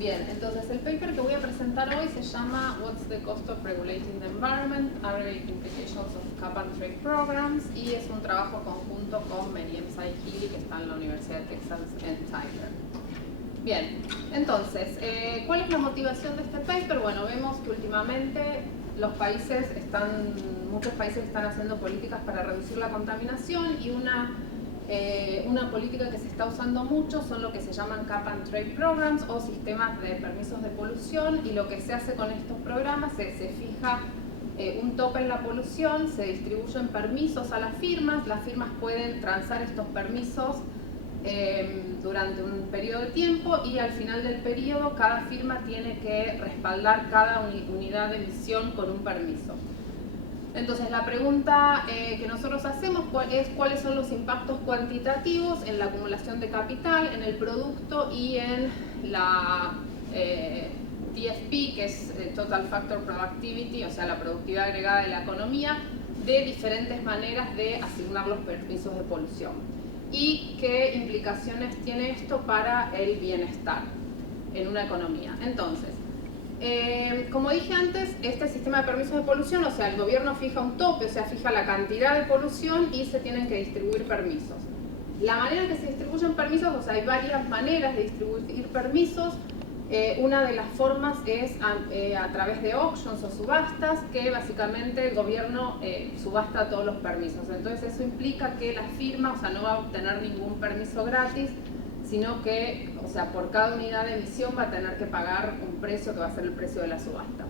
Bien, entonces el paper que voy a presentar hoy se llama What's the Cost of Regulating the Environment? Aggregate Implications of Cap and Trade Programs, y es un trabajo conjunto con Meriem Saikili, que está en la Universidad de Texas en Tyler. Bien, entonces, ¿cuál es la motivación de este paper? Bueno, vemos que últimamente muchos países están haciendo políticas para reducir la contaminación, y una política que se está usando mucho son lo que se llaman Cap and Trade Programs o sistemas de permisos de polución, y lo que se hace con estos programas es se fija un tope en la polución, se distribuyen permisos a las firmas pueden transar estos permisos durante un periodo de tiempo, y al final del periodo cada firma tiene que respaldar cada unidad de emisión con un permiso. Entonces la pregunta que nosotros hacemos es cuáles son los impactos cuantitativos en la acumulación de capital, en el producto y en la TFP, que es Total Factor Productivity, o sea, la productividad agregada de la economía, de diferentes maneras de asignar los permisos de polución. Y qué implicaciones tiene esto para el bienestar en una economía. Entonces, como dije antes, este sistema de permisos de polución, o sea, el gobierno fija un tope, o sea, fija la cantidad de polución y se tienen que distribuir permisos. La manera en que se distribuyen permisos, o sea, hay varias maneras de distribuir permisos. Una de las formas es a través de auctions o subastas, que básicamente el gobierno subasta todos los permisos. Entonces eso implica que la firma, o sea, no va a obtener ningún permiso gratis, sino que, o sea, por cada unidad de emisión va a tener que pagar un precio que va a ser el precio de la subasta.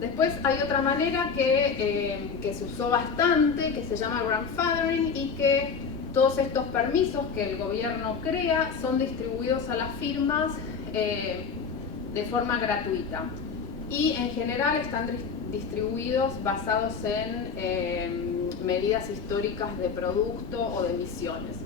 Después hay otra manera que se usó bastante, que se llama grandfathering, y que todos estos permisos que el gobierno crea son distribuidos a las firmas de forma gratuita, y en general están distribuidos basados en medidas históricas de producto o de emisiones.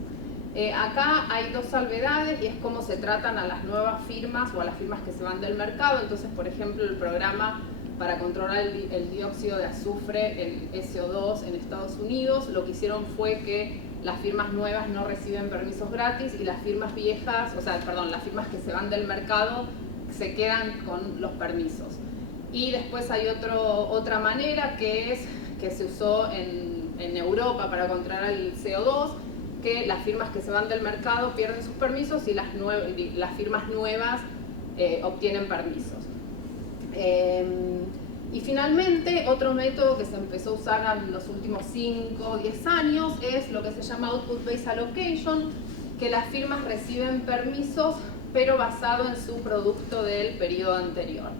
Acá hay dos salvedades, y es cómo se tratan a las nuevas firmas o a las firmas que se van del mercado. Entonces, por ejemplo, el programa para controlar el dióxido de azufre, el SO2 en Estados Unidos, lo que hicieron fue que las firmas nuevas no reciben permisos gratis, y las firmas viejas, las firmas que se van del mercado se quedan con los permisos. Y después hay otra manera que se usó en Europa para controlar el CO2, que las firmas que se van del mercado pierden sus permisos y las firmas nuevas obtienen permisos. Y finalmente, otro método que se empezó a usar en los últimos 5 o 10 años es lo que se llama Output-Based Allocation, que las firmas reciben permisos pero basado en su producto del periodo anterior.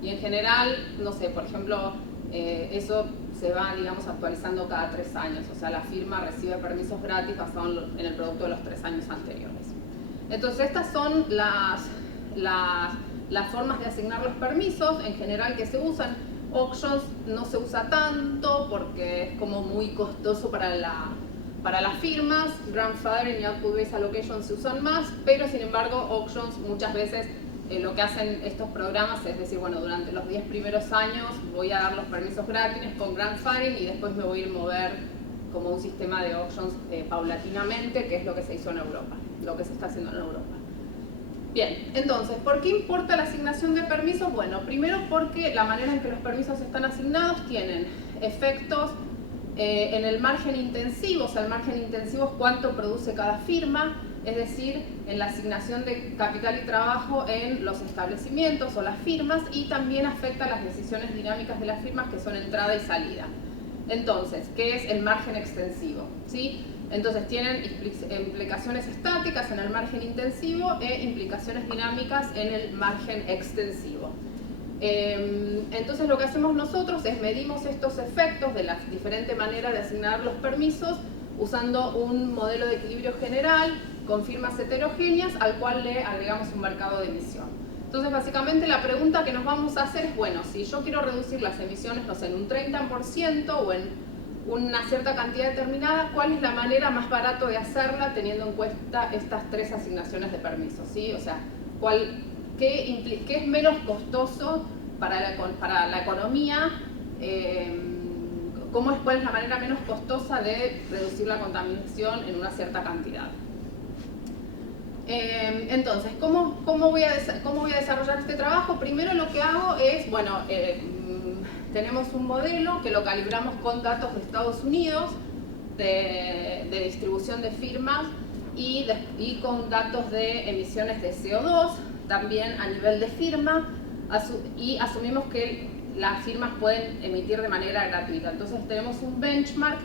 Y en general, no sé, por ejemplo, eso se va, digamos, actualizando cada 3 años. O sea, la firma recibe permisos gratis basados en el producto de los 3 años anteriores. Entonces, estas son las formas de asignar los permisos en general que se usan. Auctions no se usa tanto porque es como muy costoso para las firmas. Grandfathering y Output-Based Allocation se usan más, pero sin embargo auctions muchas veces lo que hacen estos programas es decir, bueno, durante los 10 primeros años voy a dar los permisos gratis con grandfathering, y después me voy a ir mover como un sistema de auctions paulatinamente, que es lo que se hizo en Europa, lo que se está haciendo en Europa. Bien, entonces, ¿por qué importa la asignación de permisos? Bueno, primero porque la manera en que los permisos están asignados tienen efectos en el margen intensivo. O sea, el margen intensivo es cuánto produce cada firma, es decir, en la asignación de capital y trabajo en los establecimientos o las firmas, y también afecta a las decisiones dinámicas de las firmas, que son entrada y salida. Entonces, ¿qué es el margen extensivo? ¿Sí? Entonces tienen implicaciones estáticas en el margen intensivo e implicaciones dinámicas en el margen extensivo. Entonces lo que hacemos nosotros es medimos estos efectos de las diferentes maneras de asignar los permisos usando un modelo de equilibrio general con firmas heterogéneas al cual le agregamos un mercado de emisión. Entonces básicamente la pregunta que nos vamos a hacer es, bueno, si yo quiero reducir las emisiones, no sé, en un 30% o en una cierta cantidad determinada, ¿cuál es la manera más barata de hacerla teniendo en cuenta estas 3 asignaciones de permisos? ¿Sí? O sea, ¿qué es menos costoso para la economía? ¿Cuál es la manera menos costosa de reducir la contaminación en una cierta cantidad? Entonces, ¿cómo voy a desarrollar este trabajo? Primero lo que hago es, bueno, tenemos un modelo que lo calibramos con datos de Estados Unidos, de distribución de firmas y con datos de emisiones de CO2, también a nivel de firma, y asumimos que las firmas pueden emitir de manera gratuita. Entonces tenemos un benchmark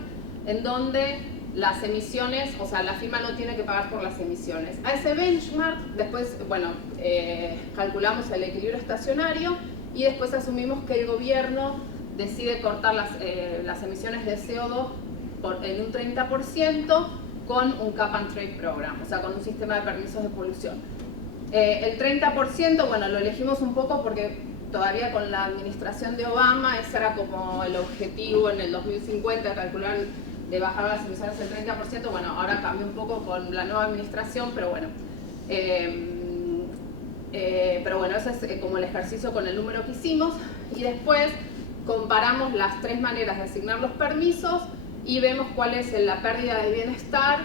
en donde las emisiones, o sea, la firma no tiene que pagar por las emisiones. A ese benchmark, después, bueno, calculamos el equilibrio estacionario y después asumimos que el gobierno decide cortar las emisiones de CO2 en un 30% con un Cap and Trade Program, o sea, con un sistema de permisos de polución. El 30%, bueno, lo elegimos un poco porque todavía con la administración de Obama ese era como el objetivo en el 2050, calcular de bajar las emisiones del 30%, bueno, ahora cambió un poco con la nueva administración, pero bueno. Ese es como el ejercicio con el número que hicimos, y después comparamos las tres maneras de asignar los permisos y vemos cuál es la pérdida de bienestar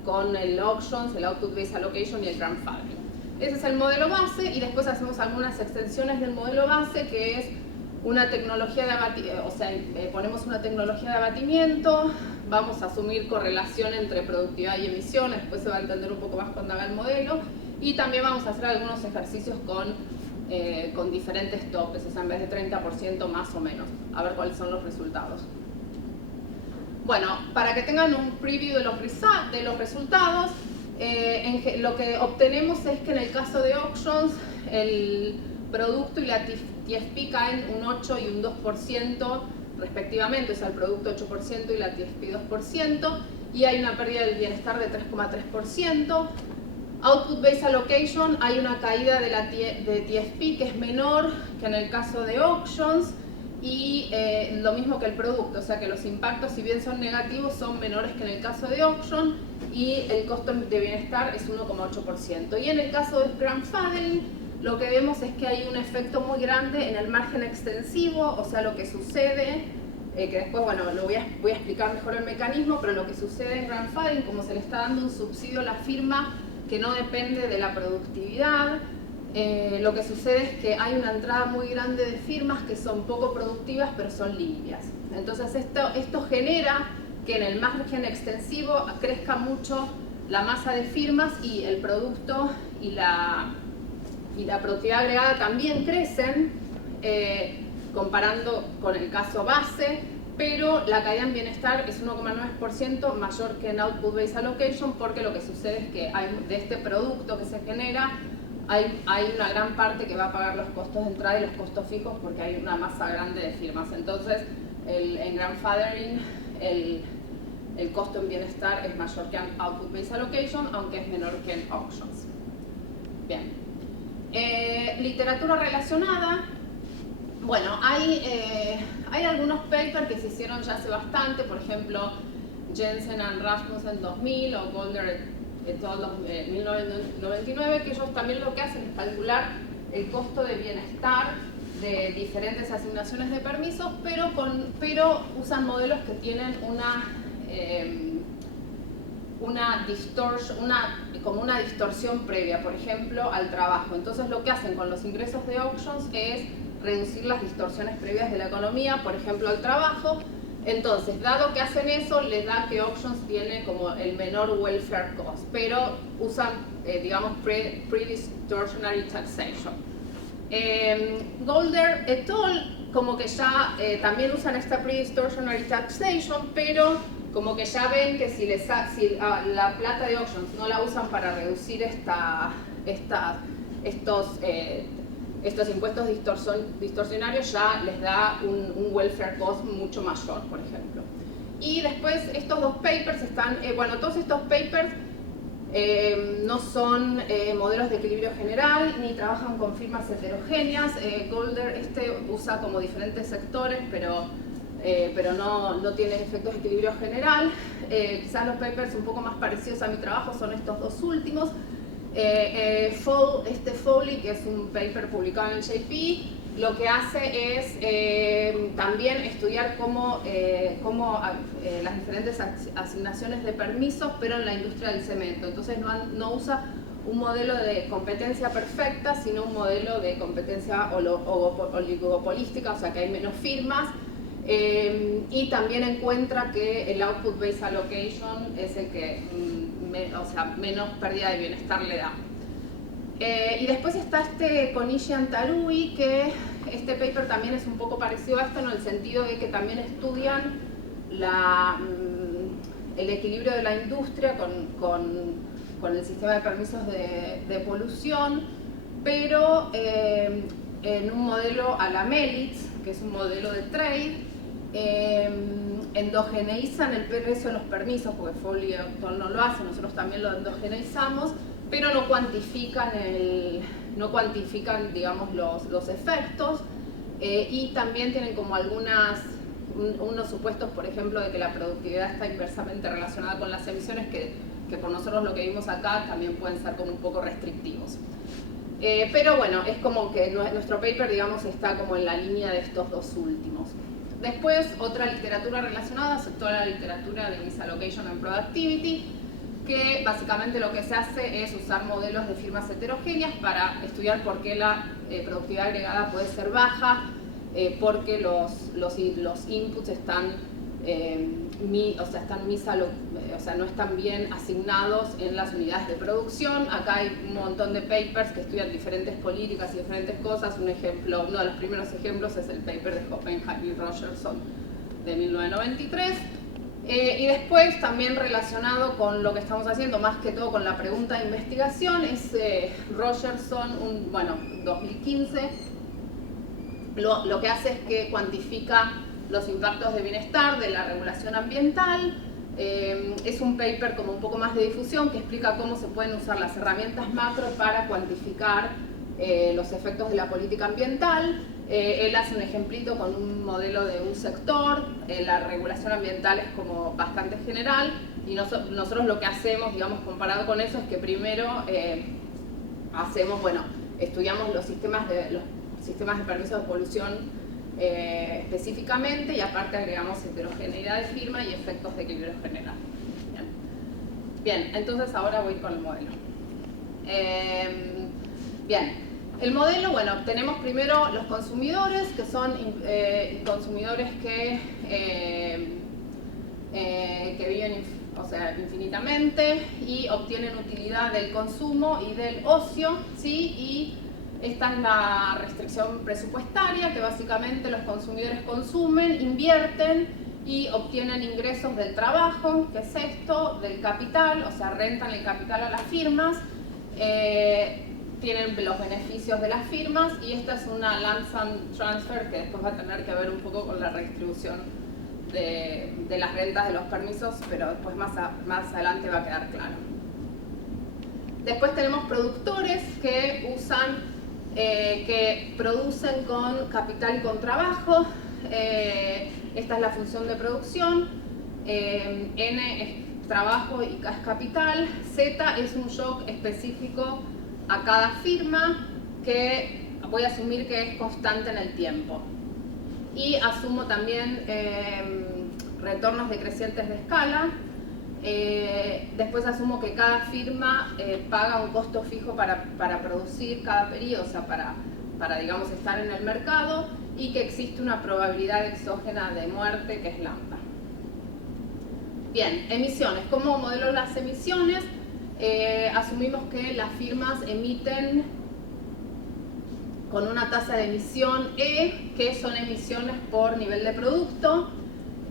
con el auctions, el output based allocation y el grandfathering. Ese es el modelo base, y después hacemos algunas extensiones del modelo base, que es una tecnología de abatimiento, o sea, ponemos una tecnología de abatimiento, vamos a asumir correlación entre productividad y emisiones, después se va a entender un poco más cuando haga el modelo, y también vamos a hacer algunos ejercicios con diferentes topes, o sea, en vez de 30% más o menos, a ver cuáles son los resultados. Bueno, para que tengan un preview de los resultados, lo que obtenemos es que en el caso de auctions, el producto y la TFP caen un 8 y un 2% respectivamente, o sea, el producto 8% y la TFP 2%, y hay una pérdida del bienestar de 3,3%. Output Based Allocation, hay una caída de TFP que es menor que en el caso de auctions, y lo mismo que el producto, o sea que los impactos, si bien son negativos, son menores que en el caso de auction, y el costo de bienestar es 1,8%. Y en el caso de grandfathering, lo que vemos es que hay un efecto muy grande en el margen extensivo, o sea, lo que sucede, que después, bueno, voy a explicar mejor el mecanismo, pero lo que sucede en grandfathering, como se le está dando un subsidio a la firma que no depende de la productividad, lo que sucede es que hay una entrada muy grande de firmas que son poco productivas pero son limpias. Entonces esto genera que en el margen extensivo crezca mucho la masa de firmas, y el producto y la productividad agregada también crecen, comparando con el caso base, pero la caída en bienestar es 1,9% mayor que en Output Based Allocation, porque lo que sucede es que de este producto que se genera, hay una gran parte que va a pagar los costos de entrada y los costos fijos, porque hay una masa grande de firmas. Entonces, en grandfathering, el costo en bienestar es mayor que en Output Based Allocation, aunque es menor que en auctions. Bien. Literatura relacionada. Bueno, hay algunos papers que se hicieron ya hace bastante, por ejemplo, Jensen and Rasmussen en 2000 o Golder en todos los 1999, que ellos también lo que hacen es calcular el costo de bienestar de diferentes asignaciones de permisos, pero usan modelos que tienen como una distorsión previa, por ejemplo, al trabajo. Entonces lo que hacen con los ingresos de auctions es reducir las distorsiones previas de la economía, por ejemplo, al trabajo. Entonces, dado que hacen eso, les da que auctions tiene como el menor welfare cost, pero usan, digamos, pre-distortionary taxation. Golder et al. Como que ya también usan esta pre-distortionary taxation, pero como que ya ven que si la plata de auctions no la usan para reducir estos impuestos distorsionarios, ya les da un welfare cost mucho mayor, por ejemplo. Y después estos dos papers están, todos estos papers no son modelos de equilibrio general, ni trabajan con firmas heterogéneas. Golder usa como diferentes sectores, pero no tiene efectos de equilibrio general. Quizás los papers un poco más parecidos a mi trabajo son estos dos últimos. Foley, que es un paper publicado en el JP, lo que hace es también estudiar cómo las diferentes asignaciones de permisos, pero en la industria del cemento. Entonces no usa un modelo de competencia perfecta, sino un modelo de competencia oligopolística, o sea que hay menos firmas, y también encuentra que el Output Based Allocation es el que menos pérdida de bienestar le da. Y después está Konishi Tarui, que este paper también es un poco parecido a esto en el sentido de que también estudian el equilibrio de la industria con el sistema de permisos de polución, pero en un modelo a la Melitz, que es un modelo de trade, endogeneizan el precio de los permisos, porque Foley no lo hace, nosotros también lo endogeneizamos, pero no cuantifican digamos, los efectos, y también tienen como unos supuestos, por ejemplo, de que la productividad está inversamente relacionada con las emisiones, que por nosotros lo que vimos acá también pueden ser como un poco restrictivos. Pero bueno, es como que nuestro paper, digamos, está como en la línea de estos dos últimos. Después, otra literatura relacionada, toda la literatura de Misallocation and Productivity, que básicamente lo que se hace es usar modelos de firmas heterogéneas para estudiar por qué la productividad agregada puede ser baja, porque los inputs están no están bien asignados en las unidades de producción. Acá hay un montón de papers que estudian diferentes políticas y diferentes cosas. Uno de los primeros ejemplos es el paper de Hoppenheim y Rogerson de 1993. Y después, también relacionado con lo que estamos haciendo, más que todo con la pregunta de investigación, es Rogerson, 2015. Lo que hace es que cuantifica los impactos de bienestar de la regulación ambiental. Es un paper como un poco más de difusión que explica cómo se pueden usar las herramientas macro para cuantificar los efectos de la política ambiental. Él hace un ejemplito con un modelo de un sector. La regulación ambiental es como bastante general, y nosotros lo que hacemos, digamos, comparado con eso, es que primero estudiamos los sistemas de permisos de polución específicamente, y aparte agregamos heterogeneidad de firma y efectos de equilibrio general. Bien, entonces ahora voy con el modelo. Bien. El modelo, tenemos primero los consumidores, que son consumidores que viven infinitamente y obtienen utilidad del consumo y del ocio, ¿sí? Y esta es la restricción presupuestaria, que básicamente los consumidores consumen, invierten y obtienen ingresos del trabajo, que es esto, del capital, o sea, rentan el capital a las firmas, tienen los beneficios de las firmas, y esta es una lump sum transfer que después va a tener que ver un poco con la redistribución de las rentas de los permisos, pero después más adelante va a quedar claro. Después tenemos productores que producen con capital y con trabajo. Esta es la función de producción. N es trabajo y K es capital. Z es un shock específico a cada firma, que voy a asumir que es constante en el tiempo. Y asumo también retornos decrecientes de escala. Después asumo que cada firma paga un costo fijo para producir cada periodo, o sea, para digamos, estar en el mercado, y que existe una probabilidad exógena de muerte, que es lambda. Bien, emisiones. ¿Cómo modelo las emisiones? Asumimos que las firmas emiten con una tasa de emisión E, que son emisiones por nivel de producto.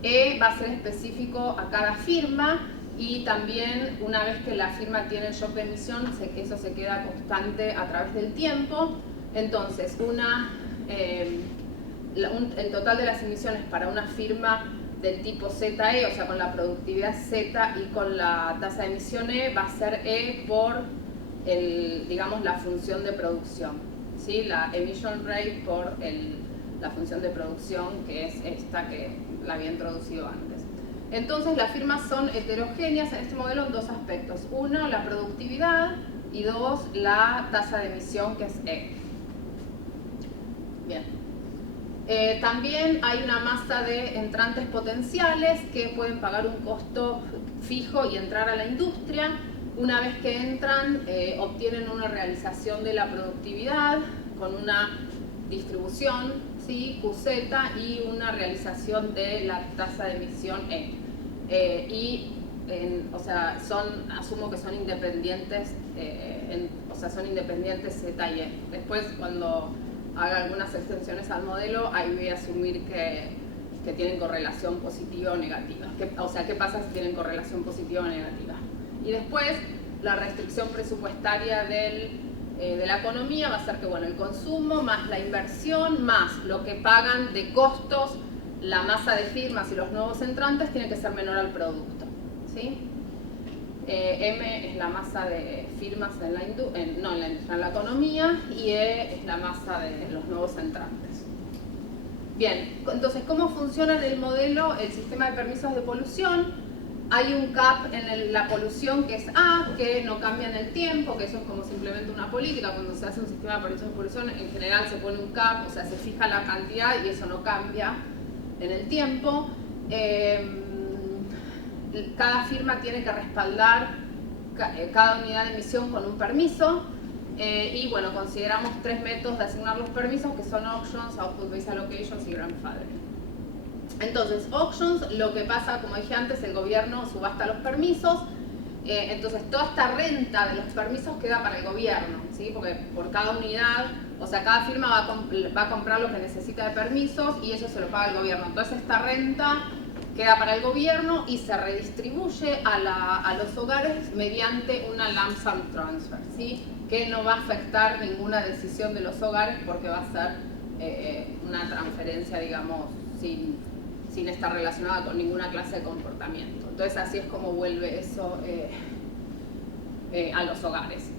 E va a ser específico a cada firma, y también una vez que la firma tiene el shock de emisión, eso se queda constante a través del tiempo. Entonces, el total de las emisiones para una firma del tipo ZE, o sea, con la productividad Z y con la tasa de emisión E, va a ser E por la función de producción, ¿sí? La emission rate por la función de producción, que es esta que la había introducido antes. Entonces, las firmas son heterogéneas en este modelo en dos aspectos. Uno, la productividad, y dos, la tasa de emisión, que es E. Bien. También hay una masa de entrantes potenciales que pueden pagar un costo fijo y entrar a la industria. Una vez que entran, obtienen una realización de la productividad con una distribución, ¿sí? QZ, y una realización de la tasa de emisión E. O sea, asumo que son independientes, son independientes Z y E. Después, cuando haga algunas extensiones al modelo, ahí voy a asumir que tienen correlación positiva o negativa. O sea, ¿qué pasa si tienen correlación positiva o negativa? Y después, la restricción presupuestaria de la economía va a ser que, bueno, el consumo más la inversión más lo que pagan de costos la masa de firmas y los nuevos entrantes tiene que ser menor al producto, ¿sí? M es la masa de firmas en la industria, en la economía, y E es la masa de los nuevos entrantes. Bien, entonces, ¿cómo funciona en el modelo el sistema de permisos de polución? Hay un cap en la polución que es A, que no cambia en el tiempo, que eso es como simplemente una política. Cuando se hace un sistema de permisos de polución, en general se pone un cap, o sea, se fija la cantidad y eso no cambia en el tiempo. Cada firma tiene que respaldar cada unidad de emisión con un permiso. Y bueno, consideramos 3 métodos de asignar los permisos, que son auctions, output-based allocations y grandfathering. Entonces, auctions, lo que pasa, como dije antes, el gobierno subasta los permisos. Entonces, toda esta renta de los permisos queda para el gobierno, ¿sí? Porque por cada unidad, o sea, cada firma va a comprar lo que necesita de permisos y eso se lo paga el gobierno. Entonces, esta renta queda para el gobierno y se redistribuye a los hogares mediante una lump sum transfer, ¿sí? Que no va a afectar ninguna decisión de los hogares porque va a ser una transferencia, digamos, sin estar relacionada con ninguna clase de comportamiento. Entonces así es como vuelve eso a los hogares.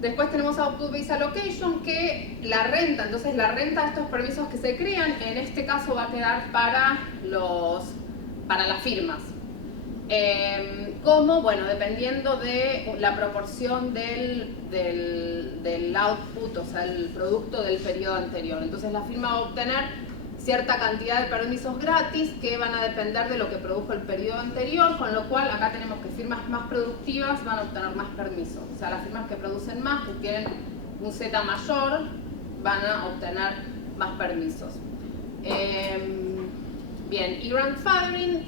Después tenemos Output-Based Allocation, que la renta, entonces la renta de estos permisos que se crean, en este caso va a quedar para las firmas. ¿Cómo? Bueno, dependiendo de la proporción del output, o sea, el producto del periodo anterior. Entonces la firma va a obtener cierta cantidad de permisos gratis que van a depender de lo que produjo el periodo anterior, con lo cual acá tenemos que firmas más productivas van a obtener más permisos. O sea, las firmas que producen más, que tienen un Z mayor, van a obtener más permisos. Bien, y grandfathering,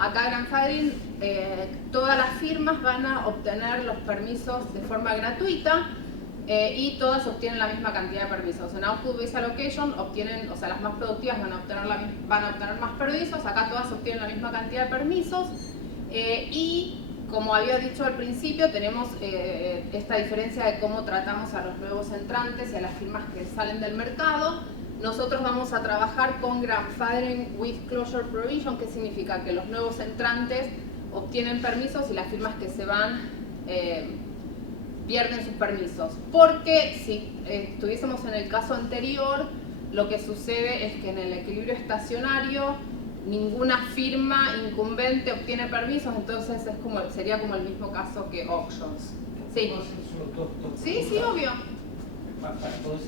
acá grandfathering, todas las firmas van a obtener los permisos de forma gratuita. Y todas obtienen la misma cantidad de permisos. En Output-Based Allocation obtienen, o sea, las más productivas van a obtener más permisos, acá todas obtienen la misma cantidad de permisos. Y como había dicho al principio, tenemos esta diferencia de cómo tratamos a los nuevos entrantes y a las firmas que salen del mercado. Nosotros vamos a trabajar con Grandfathering with Closure Provision, que significa que los nuevos entrantes obtienen permisos y las firmas que se van pierden sus permisos, porque si estuviésemos en el caso anterior, lo que sucede es que en el equilibrio estacionario ninguna firma incumbente obtiene permisos, entonces sería como el mismo caso que auctions. Sí, sí, obvio. Para todo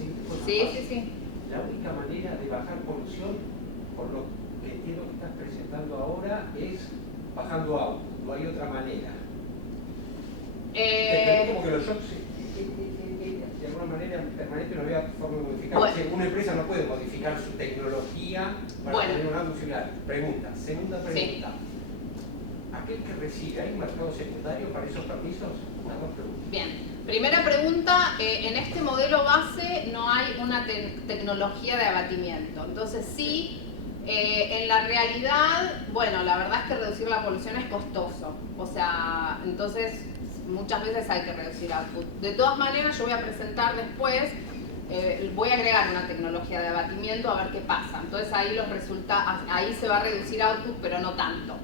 Sí. La única manera de bajar polución, por lo que entiendo que estás presentando ahora, es bajando output, no hay otra manera. Como que los shocks de alguna manera permanente no había forma de modificar. Bueno. Una empresa no puede modificar su tecnología para tener un auto similar. Segunda pregunta. Sí. ¿Aquel que recibe, hay un mercado secundario para esos permisos? Bien. Primera pregunta, en este modelo base no hay una tecnología de abatimiento. Entonces sí, en la realidad, bueno, la verdad es que reducir la polución es costoso. O sea, entonces muchas veces hay que reducir output. De todas maneras, yo voy a presentar después, voy a agregar una tecnología de abatimiento a ver qué pasa. Entonces ahí se va a reducir output, pero no tanto.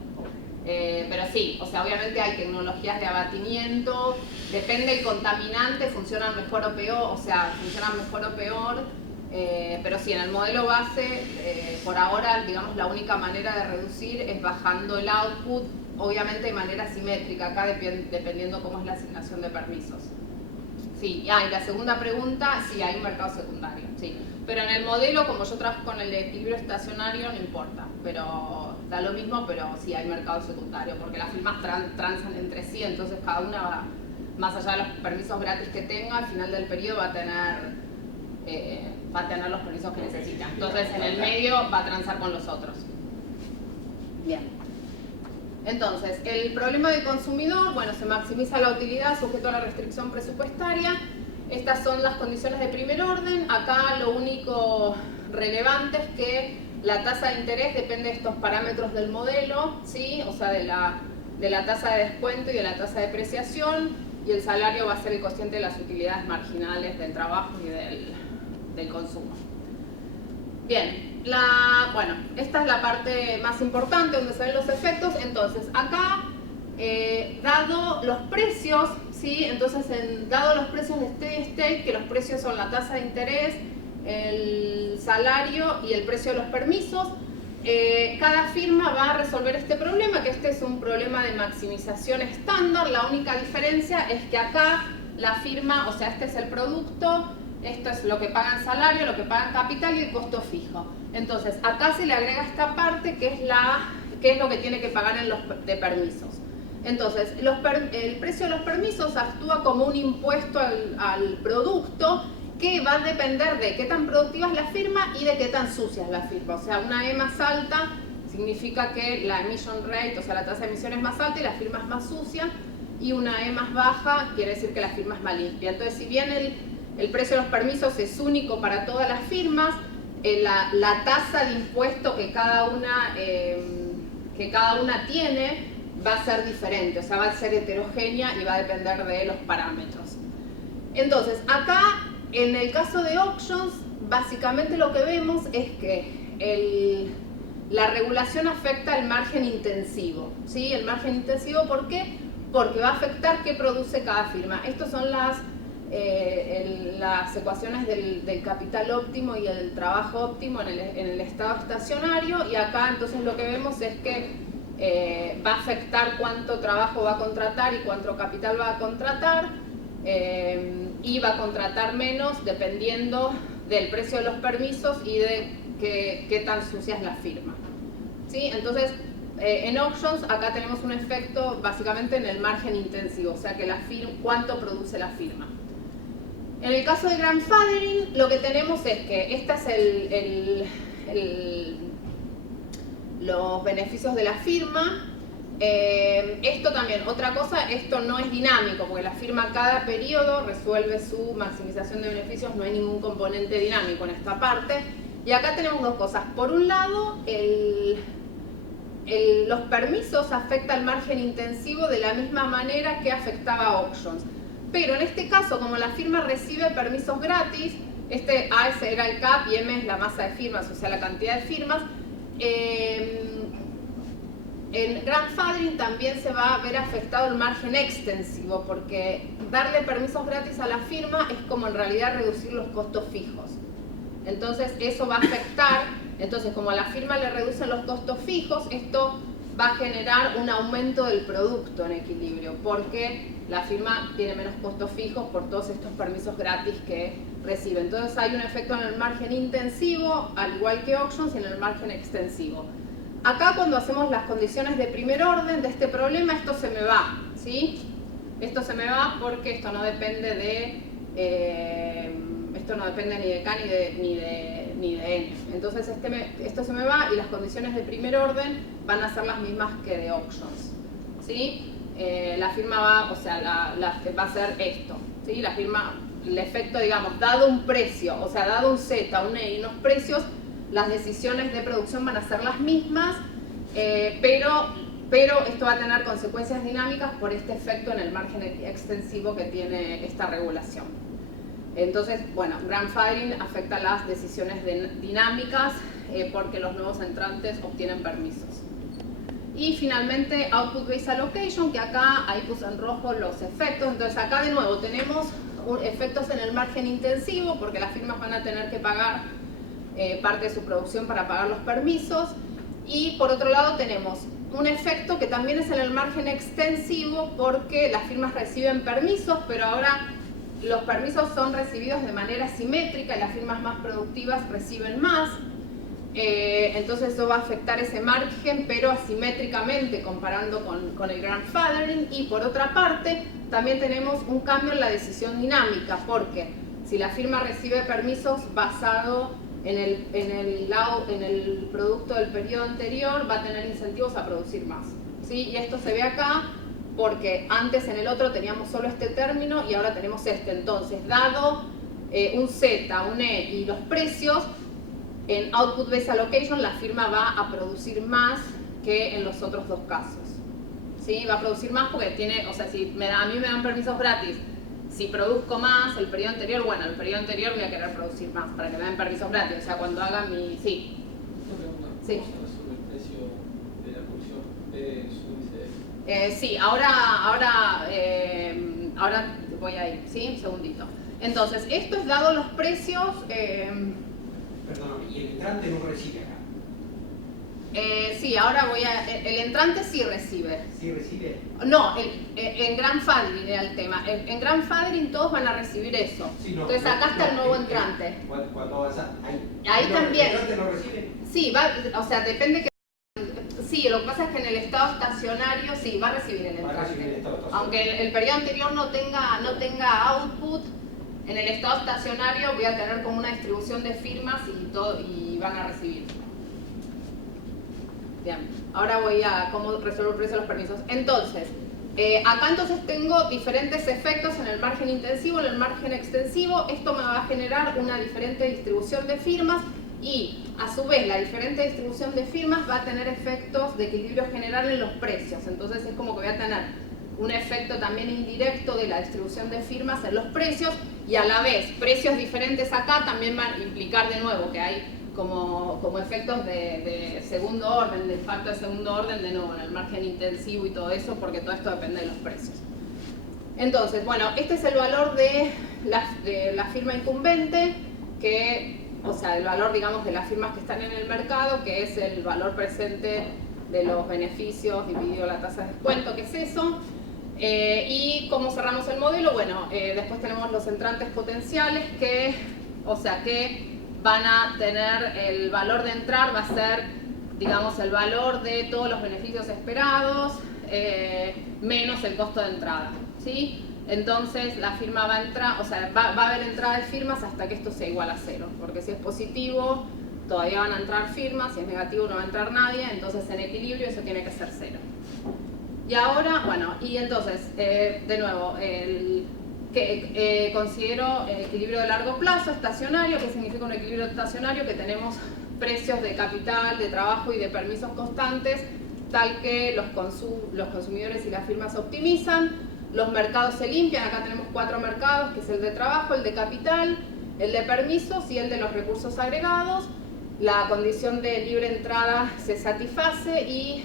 Pero sí, o sea, obviamente hay tecnologías de abatimiento, depende del contaminante, funcionan mejor o peor, pero sí, en el modelo base, por ahora, digamos, la única manera de reducir es bajando el output, obviamente de manera simétrica, acá dependiendo cómo es la asignación de permisos. Sí, y la segunda pregunta, sí, hay un mercado secundario, sí. Pero en el modelo, como yo trabajo con el equilibrio estacionario, no importa, pero da lo mismo, pero sí hay mercado secundario, porque las firmas transan entre sí, entonces cada una va, más allá de los permisos gratis que tenga, al final del periodo va a tener los permisos que necesita. Entonces en el medio va a transar con los otros. Bien. Entonces, el problema del consumidor, bueno, se maximiza la utilidad sujeto a la restricción presupuestaria. Estas son las condiciones de primer orden. Acá lo único relevante es que la tasa de interés depende de estos parámetros del modelo, ¿sí? O sea, de la tasa de descuento y de la tasa de depreciación, y el salario va a ser el cociente de las utilidades marginales del trabajo y del consumo. Bien, bueno, esta es la parte más importante donde se ven los efectos. Entonces, acá, dado los precios, ¿sí? Entonces, dado los precios de steady state, que los precios son la tasa de interés, el salario y el precio de los permisos, cada firma va a resolver este problema, que este es un problema de maximización estándar. La única diferencia es que acá la firma, o sea, este es el producto, esto es lo que pagan salario, lo que pagan capital y el costo fijo. Entonces, acá se le agrega esta parte que es lo que tiene que pagar en los de permisos. Entonces, el precio de los permisos actúa como un impuesto al producto que va a depender de qué tan productiva es la firma y de qué tan sucia es la firma. O sea, una E más alta significa que la emission rate, o sea, la tasa de emisión es más alta y la firma es más sucia, y una E más baja quiere decir que la firma es más limpia. Entonces, si bien el precio de los permisos es único para todas las firmas, la tasa de impuesto que cada una tiene va a ser diferente, o sea, va a ser heterogénea y va a depender de los parámetros. Entonces, acá, en el caso de auctions, básicamente lo que vemos es que la regulación afecta el margen intensivo, ¿sí? El margen intensivo, ¿por qué? Porque va a afectar qué produce cada firma. Estas son las ecuaciones del capital óptimo y el trabajo óptimo en el estado estacionario, y acá entonces lo que vemos es que va a afectar cuánto trabajo va a contratar y cuánto capital va a contratar, y va a contratar menos dependiendo del precio de los permisos y de qué tan sucia es la firma, ¿sí? Entonces, en auctions acá tenemos un efecto básicamente en el margen intensivo, o sea que cuánto produce la firma. En el caso de grandfathering, lo que tenemos es que este es los beneficios de la firma. Esto también, otra cosa, esto no es dinámico, porque la firma cada periodo resuelve su maximización de beneficios, no hay ningún componente dinámico en esta parte. Y acá tenemos dos cosas. Por un lado, los permisos afectan el margen intensivo de la misma manera que afectaba a auctions. Pero en este caso, como la firma recibe permisos gratis, A era el CAP y M es la masa de firmas, o sea, la cantidad de firmas, en grandfathering también se va a ver afectado el margen extensivo, porque darle permisos gratis a la firma es como en realidad reducir los costos fijos. Entonces eso va a afectar, entonces como a la firma le reducen los costos fijos, esto va a generar un aumento del producto en equilibrio, porque la firma tiene menos costos fijos por todos estos permisos gratis que recibe. Entonces hay un efecto en el margen intensivo, al igual que auctions, y en el margen extensivo. Acá, cuando hacemos las condiciones de primer orden de este problema, esto se me va, ¿sí? Esto se me va porque esto no depende ni de K ni de N. Entonces esto se me va y las condiciones de primer orden van a ser las mismas que de auctions, ¿sí? La firma va, o sea, va a ser esto, ¿sí? La firma, el efecto, digamos, dado un precio, o sea, dado un Z, un E y unos precios, las decisiones de producción van a ser las mismas, pero esto va a tener consecuencias dinámicas por este efecto en el margen extensivo que tiene esta regulación. Entonces, bueno, grandfathering afecta las decisiones dinámicas porque los nuevos entrantes obtienen permisos. Y finalmente, Output Based Allocation, que acá, ahí puse en rojo los efectos. Entonces acá de nuevo tenemos efectos en el margen intensivo, porque las firmas van a tener que pagar parte de su producción para pagar los permisos. Y por otro lado tenemos un efecto que también es en el margen extensivo, porque las firmas reciben permisos, pero ahora los permisos son recibidos de manera simétrica y las firmas más productivas reciben más. Entonces eso va a afectar ese margen, pero asimétricamente comparando con el grandfathering. Y por otra parte, también tenemos un cambio en la decisión dinámica, porque si la firma recibe permisos basado en el producto del periodo anterior, va a tener incentivos a producir más, ¿sí? Y esto se ve acá porque antes en el otro teníamos solo este término y ahora tenemos este. Entonces, dado un Z, un E y los precios, en Output Based Allocation la firma va a producir más que en los otros dos casos, ¿sí? Va a producir más porque tiene, o sea, si a mí me dan permisos gratis, si produzco más el periodo anterior, bueno, el periodo anterior voy a querer producir más para que me den permisos gratis, o sea, cuando haga mi... Sí. Una pregunta, ¿cómo Sí. se resuelve el precio de la producción de su índice? Sí, ahora voy a ir, ¿sí? Un segundito. Entonces, esto es dado los precios... Perdóname, y el entrante no recibe acá. Sí, ahora voy a... El entrante sí recibe. ¿Sí recibe? No, en grandfathering era el tema. En grandfathering todos van a recibir eso. Sí, no, Entonces acá está el nuevo entrante. Cuando vas Ahí también. ¿El entrante no recibe? Sí, o sea, depende que... Sí, lo que pasa es que en el estado estacionario sí, va a recibir el Va a recibir el entrante. estado estacionario. Aunque el periodo anterior no tenga output, en el estado estacionario voy a tener como una distribución de firmas y van a recibir. Bien, ahora voy a cómo resuelvo el precio de los permisos. Entonces, acá entonces tengo diferentes efectos en el margen intensivo, en el margen extensivo. Esto me va a generar una diferente distribución de firmas y a su vez la diferente distribución de firmas va a tener efectos de equilibrio general en los precios. Entonces es como que voy a tener un efecto también indirecto de la distribución de firmas en los precios y a la vez precios diferentes acá también van a implicar de nuevo que hay como efectos de segundo orden, de impacto de segundo orden de nuevo en el margen intensivo y todo eso, porque todo esto depende de los precios. Entonces, bueno, este es el valor de la firma incumbente, o sea, el valor, digamos, de las firmas que están en el mercado, que es el valor presente de los beneficios dividido la tasa de descuento, que es eso. Y cómo cerramos el modelo, bueno, después tenemos los entrantes potenciales que van a tener el valor de entrar, va a ser, digamos, el valor de todos los beneficios esperados menos el costo de entrada, ¿sí? Entonces la firma va a entrar, o sea, va a haber entrada de firmas hasta que esto sea igual a cero, porque si es positivo todavía van a entrar firmas, si es negativo no va a entrar nadie, entonces en equilibrio eso tiene que ser cero. Y ahora, bueno, y entonces, de nuevo, considero el equilibrio de largo plazo, estacionario. ¿Qué significa un equilibrio estacionario? Que tenemos precios de capital, de trabajo y de permisos constantes, tal que los consumidores y las firmas optimizan, los mercados se limpian. Acá tenemos 4 mercados, que es el de trabajo, el de capital, el de permisos y el de los recursos agregados. La condición de libre entrada se satisface y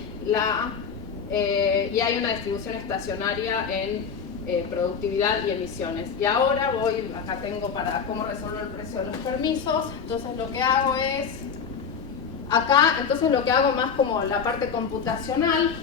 hay una distribución estacionaria en productividad y emisiones. Y ahora acá tengo para cómo resuelvo el precio de los permisos. Entonces lo que hago es, más como la parte computacional,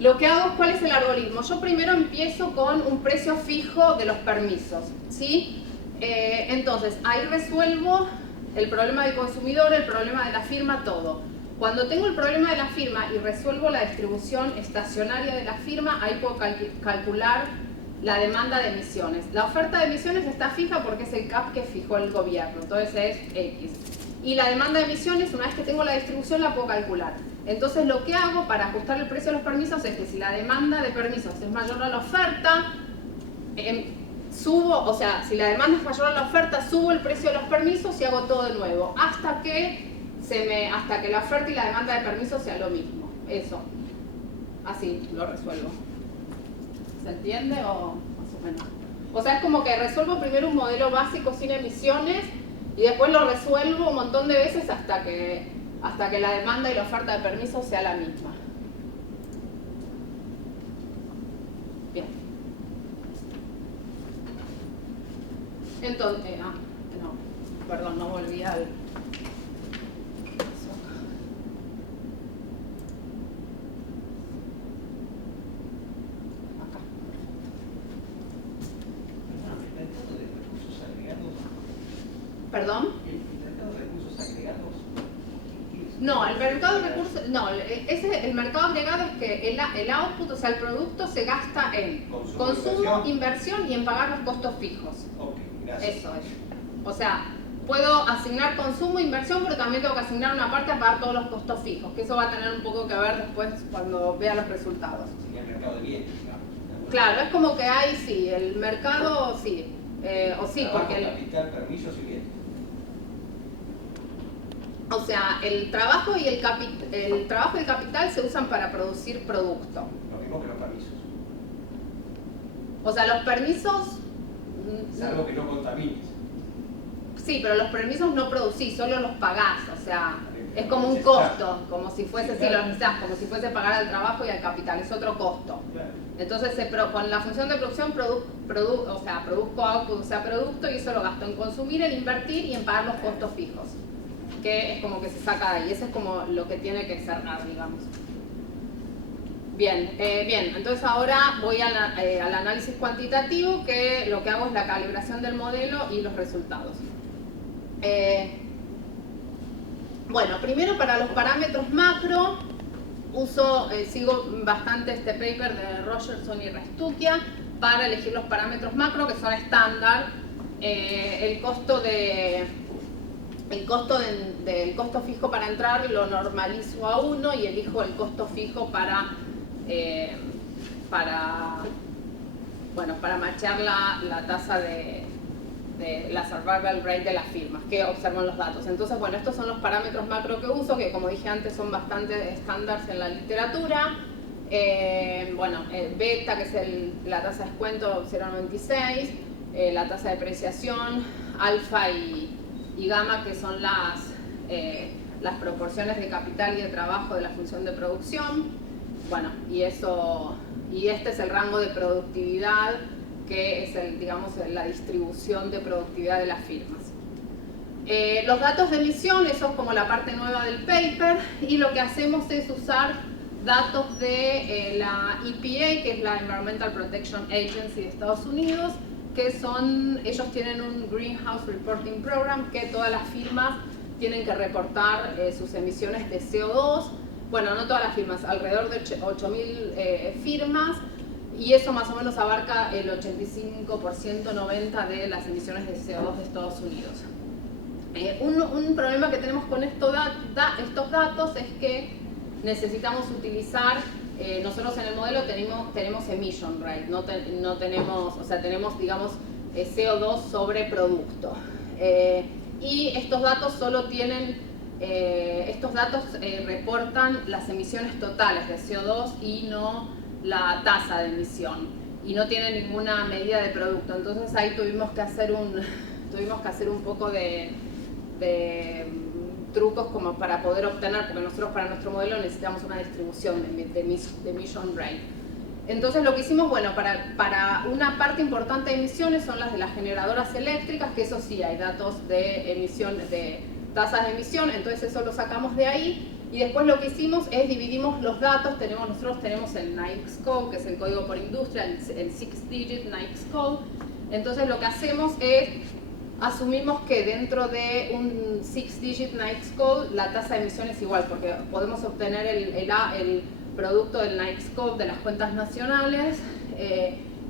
lo que hago es cuál es el algoritmo. Yo primero empiezo con un precio fijo de los permisos, ¿sí? Entonces ahí resuelvo el problema del consumidor, el problema de la firma, todo. Cuando tengo el problema de la firma y resuelvo la distribución estacionaria de la firma, ahí puedo calcular la demanda de emisiones. La oferta de emisiones está fija porque es el CAP que fijó el gobierno, entonces es X. Y la demanda de emisiones, una vez que tengo la distribución, la puedo calcular. Entonces lo que hago para ajustar el precio de los permisos es que si la demanda de permisos es mayor a la oferta, si la demanda es mayor a la oferta, subo el precio de los permisos y hago todo de nuevo, hasta que la oferta y la demanda de permisos sea lo mismo. Eso. Así lo resuelvo. ¿Se entiende o más o menos? O sea, es como que resuelvo primero un modelo básico sin emisiones y después lo resuelvo un montón de veces hasta que la demanda y la oferta de permisos sea la misma. Bien. Entonces, no volví al... ¿Perdón? ¿El mercado de recursos agregados? No, el mercado de recursos, no, el mercado agregado es que el output, o sea, el producto se gasta en consumo, inversión y en pagar los costos fijos. Ok, gracias. Eso es. O sea, puedo asignar consumo e inversión, pero también tengo que asignar una parte a pagar todos los costos fijos, que eso va a tener un poco que ver después cuando vea los resultados. Sería el mercado de bienes, digamos. Claro, es como que hay, sí, el mercado, sí, o sí, porque... capital, permisos y bienes. O sea, el trabajo y el capital se usan para producir producto. Lo mismo que los permisos. O sea, los permisos... Salvo que no contamines. Sí, pero los permisos no producís, solo los pagás. O sea, es como un costo, como si fuese, sí, lo necesitas, como si fuese pagar al trabajo y al capital, es otro costo. Entonces, con la función de producción produzco output, o sea, producto, y eso lo gasto en consumir, en invertir y en pagar los costos fijos, que es como que se saca de ahí. Eso es como lo que tiene que cerrar, digamos. Bien, entonces ahora voy al análisis cuantitativo, que lo que hago es la calibración del modelo y los resultados. Bueno, primero para los parámetros macro, sigo bastante este paper de Rogerson y Restuccia para elegir los parámetros macro, que son estándar. El costo fijo para entrar lo normalizo a 1 y elijo el costo fijo para machear la tasa de la survival rate de las firmas que observo en los datos. Entonces, bueno, estos son los parámetros macro que uso, que como dije antes son bastante estándares en la literatura. Beta, que es la tasa de descuento 0,96, la tasa de depreciación, alfa y gamma, que son las proporciones de capital y de trabajo de la función de producción. Bueno, y este es el rango de productividad, que es la distribución de productividad de las firmas. Los datos de emisión, eso es como la parte nueva del paper, y lo que hacemos es usar datos de la EPA, que es la Environmental Protection Agency de Estados Unidos, ellos tienen un Greenhouse Reporting Program, que todas las firmas tienen que reportar sus emisiones de CO2. Bueno, no todas las firmas, alrededor de 8.000 firmas, y eso más o menos abarca el 85%, 90% de las emisiones de CO2 de Estados Unidos. Un problema que tenemos con estos datos es que necesitamos utilizar, nosotros en el modelo tenemos emission rate, no tenemos, o sea, tenemos, digamos, CO2 sobre producto. Y estos datos solo tienen, reportan las emisiones totales de CO2 y no la tasa de emisión, y no tienen ninguna medida de producto. Entonces ahí tuvimos que hacer un poco de trucos como para poder obtener, porque nosotros para nuestro modelo necesitamos una distribución de emission rate. Entonces lo que hicimos, bueno, para una parte importante de emisiones son las de las generadoras eléctricas, que eso sí hay datos de emisión, de tasas de emisión, entonces eso lo sacamos de ahí. Y después lo que hicimos es dividimos los datos, nosotros tenemos el NAICS Code, que es el código por industria, el 6-digit NAICS Code. Entonces lo que hacemos es, asumimos que dentro de un 6-digit NAICS Code la tasa de emisión es igual, porque podemos obtener el producto del NAICS Code de las cuentas nacionales,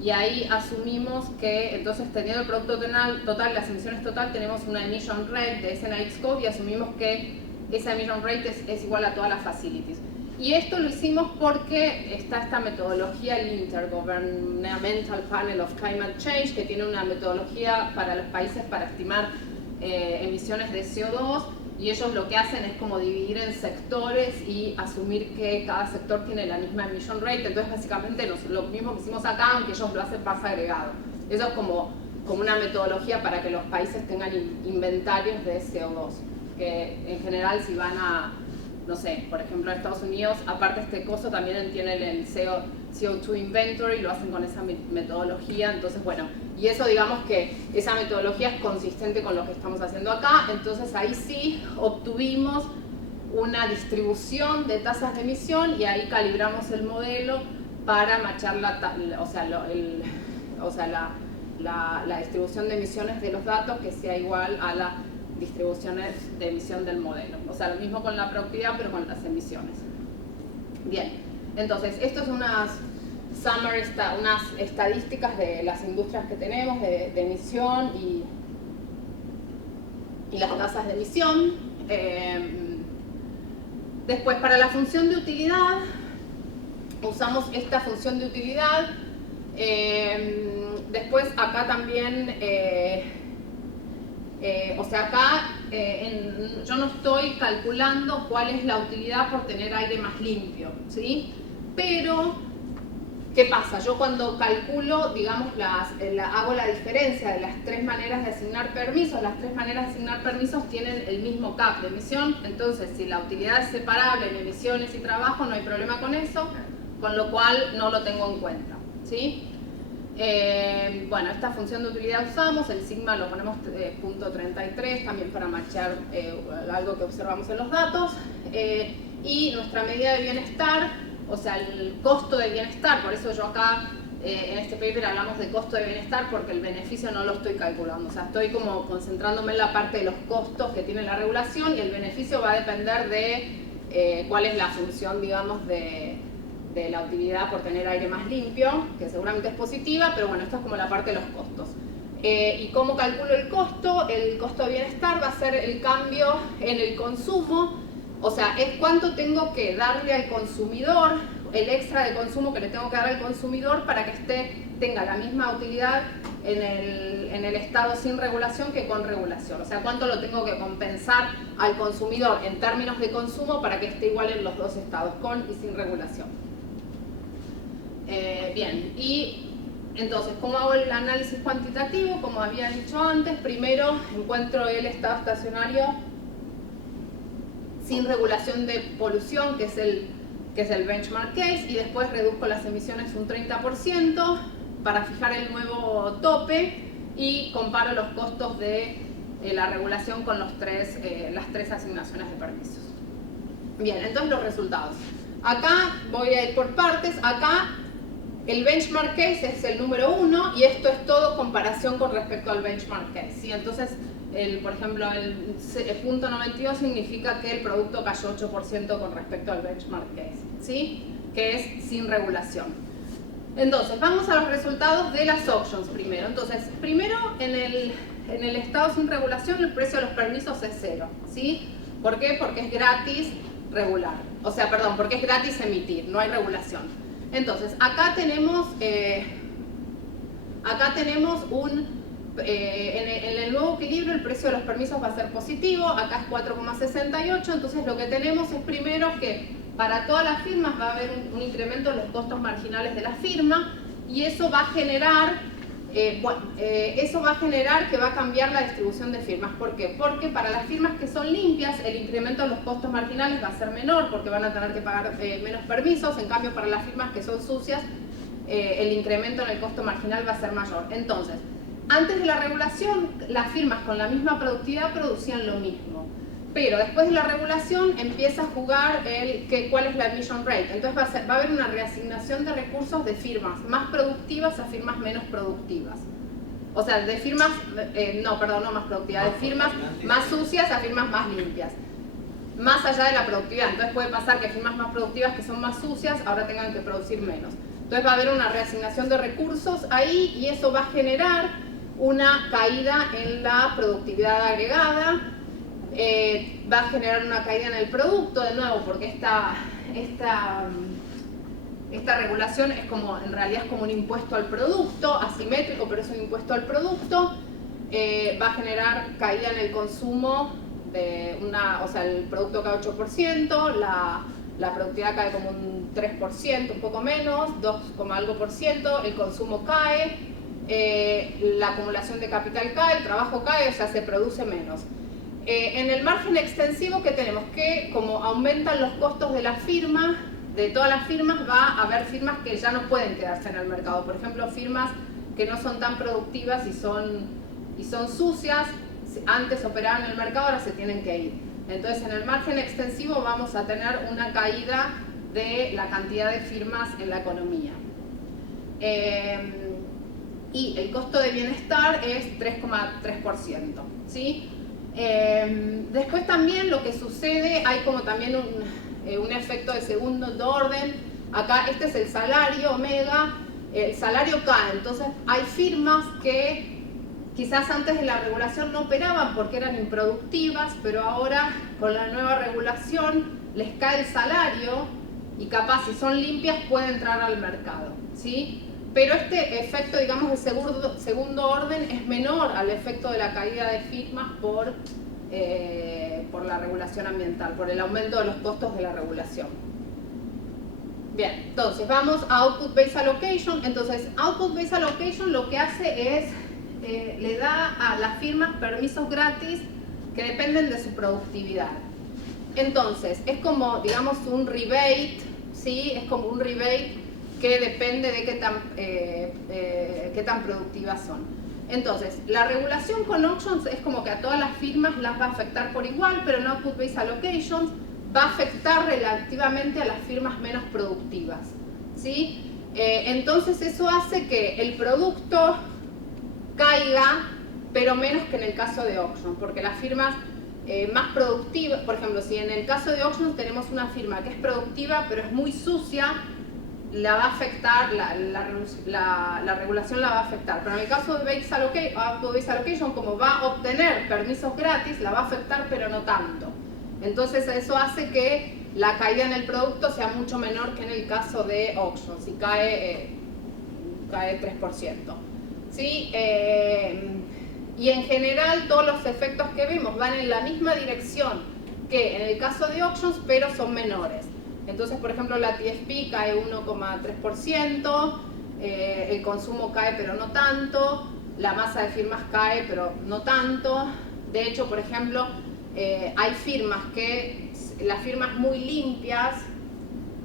y ahí asumimos que, entonces teniendo el producto total, las emisiones total, tenemos una emission rate de ese NAICS Code, y asumimos que esa emission rate es igual a todas las facilities. Y esto lo hicimos porque está esta metodología, el Intergovernmental Panel of Climate Change, que tiene una metodología para los países para estimar emisiones de CO2, y ellos lo que hacen es como dividir en sectores y asumir que cada sector tiene la misma emission rate. Entonces básicamente lo mismo que hicimos acá, aunque ellos lo hacen más agregado. Eso es como una metodología para que los países tengan inventarios de CO2. Que en general, si van a, no sé, por ejemplo a Estados Unidos, aparte de este coso también tienen el CO2 Inventory, lo hacen con esa metodología. Entonces, bueno, y eso, digamos que esa metodología es consistente con lo que estamos haciendo acá. Entonces ahí sí obtuvimos una distribución de tasas de emisión, y ahí calibramos el modelo para machar la distribución de emisiones de los datos, que sea igual a la distribuciones de emisión del modelo. O sea, lo mismo con la productividad, pero con las emisiones. Bien, entonces, esto es unas estadísticas de las industrias que tenemos de emisión y las tasas de emisión. Después, para la función de utilidad, usamos esta función de utilidad. Después, acá también, o sea, acá yo no estoy calculando cuál es la utilidad por tener aire más limpio, ¿sí? Pero, ¿qué pasa? Yo cuando calculo, digamos, hago la diferencia de las tres maneras de asignar permisos. Las tres maneras de asignar permisos tienen el mismo cap de emisión. Entonces, si la utilidad es separable en emisiones y trabajo, no hay problema con eso, con lo cual no lo tengo en cuenta, ¿sí? Bueno, esta función de utilidad usamos, el sigma lo ponemos punto 33 también para matchar algo que observamos en los datos, y nuestra medida de bienestar, o sea, el costo de bienestar. Por eso yo acá en este paper hablamos de costo de bienestar, porque el beneficio no lo estoy calculando, o sea, estoy como concentrándome en la parte de los costos que tiene la regulación, y el beneficio va a depender de cuál es la función, digamos, de la utilidad por tener aire más limpio, que seguramente es positiva, pero bueno, esto es como la parte de los costos. ¿Y cómo calculo el costo? El costo de bienestar va a ser el cambio en el consumo, o sea, es cuánto tengo que darle al consumidor, el extra de consumo que le tengo que dar al consumidor para que tenga la misma utilidad en el estado sin regulación que con regulación. O sea, cuánto lo tengo que compensar al consumidor en términos de consumo para que esté igual en los dos estados, con y sin regulación. Bien, y entonces, ¿cómo hago el análisis cuantitativo? Como había dicho antes, primero encuentro el estado estacionario sin regulación de polución, que es el benchmark case, y después reduzco las emisiones un 30% para fijar el nuevo tope y comparo los costos de la regulación con las tres asignaciones de permisos. Bien, entonces los resultados. Acá voy a ir por partes. Acá el benchmark case es el número 1 y esto es todo comparación con respecto al benchmark case, ¿sí? Entonces, por ejemplo, el punto 92 significa que el producto cayó 8% con respecto al benchmark case, ¿sí? Que es sin regulación. Entonces, vamos a los resultados de las options primero. Entonces, primero, en el estado sin regulación, el precio de los permisos es 0, ¿sí? ¿Por qué? Porque es gratis regular. O sea, perdón, porque es gratis emitir, no hay regulación. Entonces, acá tenemos en el nuevo equilibrio el precio de los permisos va a ser positivo, acá es 4,68, entonces lo que tenemos es primero que para todas las firmas va a haber un incremento en los costos marginales de la firma, y eso va a generar que va a cambiar la distribución de firmas. ¿Por qué? Porque para las firmas que son limpias, el incremento en los costos marginales va a ser menor, porque van a tener que pagar menos permisos. En cambio, para las firmas que son sucias, el incremento en el costo marginal va a ser mayor. Entonces, antes de la regulación, las firmas con la misma productividad producían lo mismo. Pero después de la regulación empieza a jugar cuál es la emission rate. Entonces va a haber una reasignación de recursos de firmas más productivas a firmas menos productivas. O sea, de firmas, no más productivas, de firmas más sucias a firmas más limpias. Más allá de la productividad. Entonces puede pasar que firmas más productivas que son más sucias ahora tengan que producir menos. Entonces va a haber una reasignación de recursos ahí, y eso va a generar una caída en la productividad agregada. Va a generar una caída en el producto, de nuevo, porque esta regulación es como, en realidad es como un impuesto al producto, asimétrico, pero es un impuesto al producto. Va a generar caída en el consumo o sea, el producto cae 8%, la productividad cae como un 3%, un poco menos, 2, algo por ciento, el consumo cae, la acumulación de capital cae, el trabajo cae, o sea, se produce menos. En el margen extensivo, que tenemos que, como aumentan los costos de la firma, de todas las firmas, va a haber firmas que ya no pueden quedarse en el mercado. Por ejemplo, firmas que no son tan productivas y son sucias, antes operaban en el mercado, ahora se tienen que ir. Entonces, en el margen extensivo vamos a tener una caída de la cantidad de firmas en la economía. Y el costo de bienestar es 3,3%, ¿sí? Después también lo que sucede, hay como también un efecto de segundo orden. Acá este es el salario omega, el salario cae, entonces hay firmas que quizás antes de la regulación no operaban porque eran improductivas, pero ahora con la nueva regulación les cae el salario y capaz si son limpias pueden entrar al mercado, ¿sí? Pero este efecto, digamos, de segundo orden es menor al efecto de la caída de firmas por la regulación ambiental, por el aumento de los costos de la regulación. Bien, entonces vamos a Output Based Allocation. Entonces, Output Based Allocation lo que hace es, le da a las firmas permisos gratis que dependen de su productividad. Entonces, es como, digamos, un rebate, ¿sí? Es como un rebate que depende de qué tan productivas son. Entonces, la regulación con auctions es como que a todas las firmas las va a afectar por igual, pero en Output Based Allocations va a afectar relativamente a las firmas menos productivas, ¿sí? Entonces eso hace que el producto caiga, pero menos que en el caso de auction, porque las firmas más productivas, por ejemplo, si en el caso de auction tenemos una firma que es productiva pero es muy sucia, la va a afectar, la regulación la va a afectar. Pero en el caso de Output Based Allocation, como va a obtener permisos gratis, la va a afectar pero no tanto. Entonces eso hace que la caída en el producto sea mucho menor que en el caso de auction, si cae 3%. ¿Sí? Y en general todos los efectos que vemos van en la misma dirección que en el caso de auctions, pero son menores. Entonces, por ejemplo, la TFP cae 1,3%, el consumo cae pero no tanto, la masa de firmas cae pero no tanto. De hecho, por ejemplo, hay firmas las firmas muy limpias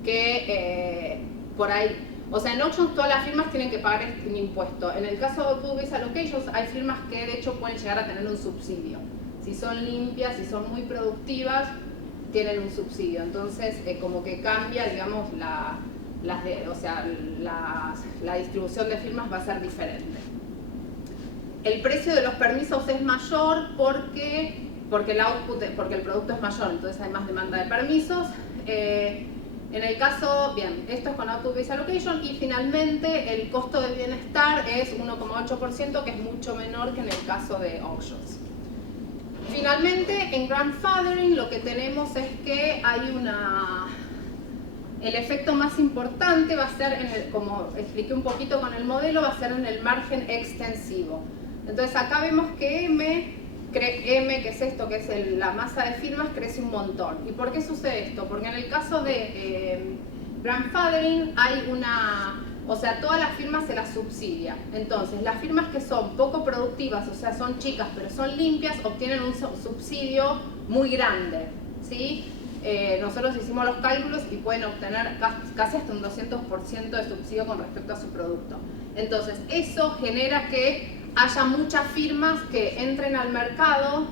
que por ahí, o sea, en auctions todas las firmas tienen que pagar un impuesto. En el caso de Output Based Allocations hay firmas que de hecho pueden llegar a tener un subsidio. Si son limpias, si son muy productivas, tienen un subsidio. Entonces, como que cambia, digamos, la distribución de firmas va a ser diferente. El precio de los permisos es mayor porque el producto es mayor, entonces hay más demanda de permisos. En el caso, bien, esto es con Output Based Allocation y finalmente el costo de bienestar es 1,8%, que es mucho menor que en el caso de auctions. Finalmente, en grandfathering lo que tenemos es que hay el efecto más importante va a ser, como expliqué un poquito con el modelo, va a ser en el margen extensivo. Entonces acá vemos que M, que es esto, que es la masa de firmas, crece un montón. ¿Y por qué sucede esto? Porque en el caso de grandfathering hay o sea, todas las firmas se las subsidia. Entonces, las firmas que son poco productivas, o sea, son chicas pero son limpias, obtienen un subsidio muy grande, ¿sí? Nosotros hicimos los cálculos y pueden obtener casi hasta un 200% de subsidio con respecto a su producto. Entonces, eso genera que haya muchas firmas que entren al mercado,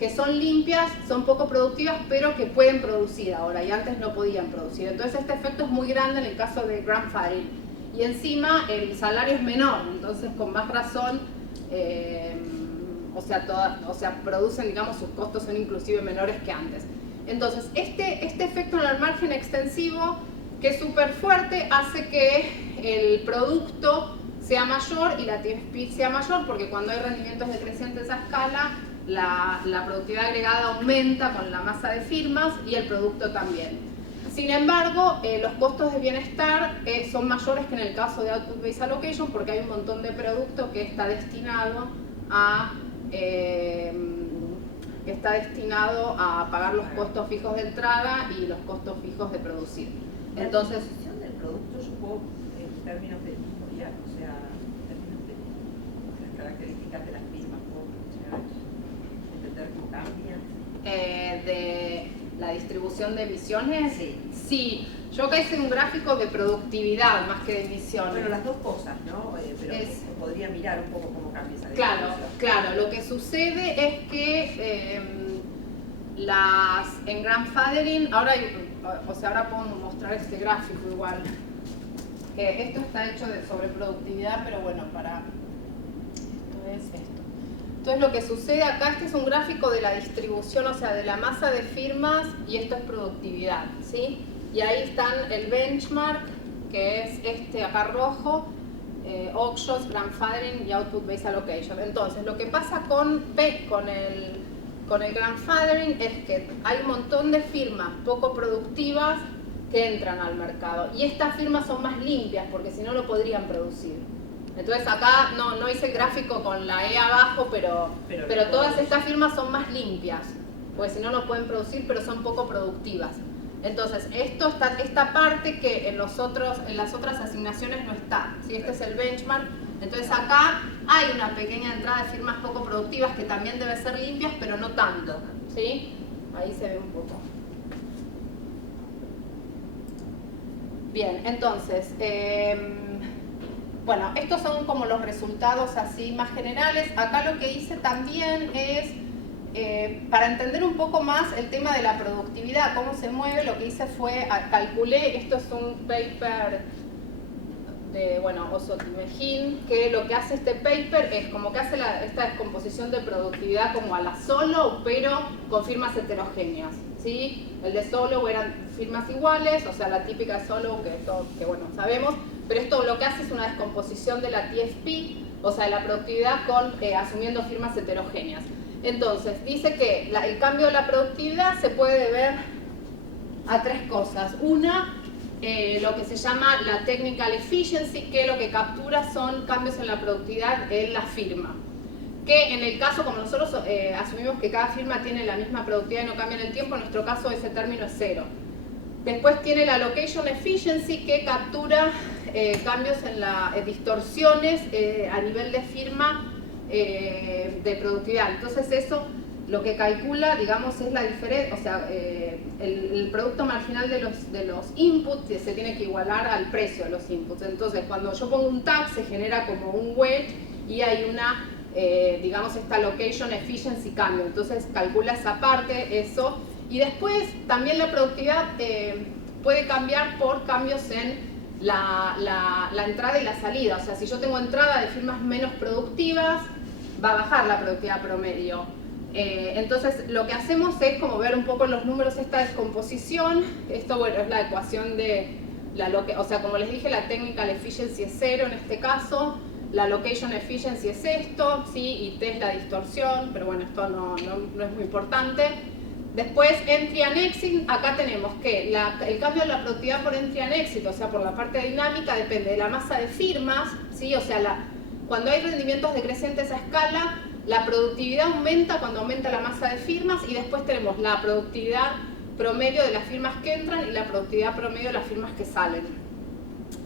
que son limpias, son poco productivas, pero que pueden producir ahora y antes no podían producir. Entonces, este efecto es muy grande en el caso de grandfathering. Y encima el salario es menor, entonces con más razón, o sea, producen, digamos, sus costos son inclusive menores que antes. Entonces, este efecto en el margen extensivo, que es súper fuerte, hace que el producto sea mayor y la TFP sea mayor, porque cuando hay rendimientos decrecientes a escala, la productividad agregada aumenta con la masa de firmas y el producto también. Sin embargo, los costos de bienestar son mayores que en el caso de Output Based Allocation, porque hay un montón de producto que está destinado a pagar los costos fijos de entrada y los costos fijos de producir. Entonces, la composición del producto, supongo, en términos de historial, o sea, en términos de las características de las firmas, ¿puedo entender cómo cambian? De la distribución de emisiones, sí. Yo acá hice un gráfico de productividad más que de emisiones. Bueno, las dos cosas, ¿no? Pero podría mirar un poco cómo cambia esa distribución. Claro, lo que sucede es que en grandfathering, ahora puedo mostrar este gráfico igual, que esto está hecho sobre productividad, pero bueno, esto es esto. Entonces lo que sucede acá, este es un gráfico de la distribución, o sea, de la masa de firmas, y esto es productividad, ¿sí? Y ahí están el benchmark, que es este acá rojo, Oakeshott, Grandfathering y Output Based Allocation. Entonces, lo que pasa con el Grandfathering es que hay un montón de firmas poco productivas que entran al mercado. Y estas firmas son más limpias, porque si no lo podrían producir. Entonces acá no hice el gráfico con la E abajo, pero todas estas firmas son más limpias, porque si no lo pueden producir, pero son poco productivas. Entonces, esta parte que en las otras asignaciones no está, ¿sí? Este es el benchmark. Entonces acá hay una pequeña entrada de firmas poco productivas que también deben ser limpias, pero no tanto, ¿sí? Ahí se ve un poco. Bien, entonces, bueno, estos son como los resultados así más generales. Acá lo que hice también es, para entender un poco más el tema de la productividad, cómo se mueve, lo que hice fue, calculé, esto es un paper de, bueno, Osotimejín, que lo que hace este paper es como que hace esta descomposición de productividad como a la Solow, pero con firmas heterogéneas, ¿sí? El de Solow eran firmas iguales, o sea, la típica Solow que bueno, sabemos, pero esto lo que hace es una descomposición de la TFP, o sea, de la productividad asumiendo firmas heterogéneas. Entonces, dice que el cambio de la productividad se puede ver a tres cosas. Una, lo que se llama la technical efficiency, que lo que captura son cambios en la productividad en la firma. Que en el caso, como nosotros asumimos que cada firma tiene la misma productividad y no cambia en el tiempo, en nuestro caso ese término es 0. Después tiene la location efficiency, que captura cambios en distorsiones a nivel de firma de productividad. Entonces eso lo que calcula, digamos, es la diferencia, o sea, el producto marginal de los inputs se tiene que igualar al precio de los inputs. Entonces cuando yo pongo un tag se genera como un wedge y hay una, digamos, esta location efficiency cambio. Entonces calcula esa parte, eso. Y después también la productividad puede cambiar por cambios en la entrada y la salida. O sea, si yo tengo entrada de firmas menos productivas, va a bajar la productividad promedio. Entonces lo que hacemos es como ver un poco los números, esta descomposición. Esto, bueno, es la ecuación de o sea, como les dije, la technical efficiency es 0 en este caso, la location efficiency es esto, ¿sí? Y T es la distorsión, pero bueno, esto no es muy importante. Después, entry and exit, acá tenemos que el cambio de la productividad por entry and exit, o sea, por la parte dinámica, depende de la masa de firmas, ¿sí? O sea, cuando hay rendimientos decrecientes a escala, la productividad aumenta cuando aumenta la masa de firmas, y después tenemos la productividad promedio de las firmas que entran y la productividad promedio de las firmas que salen.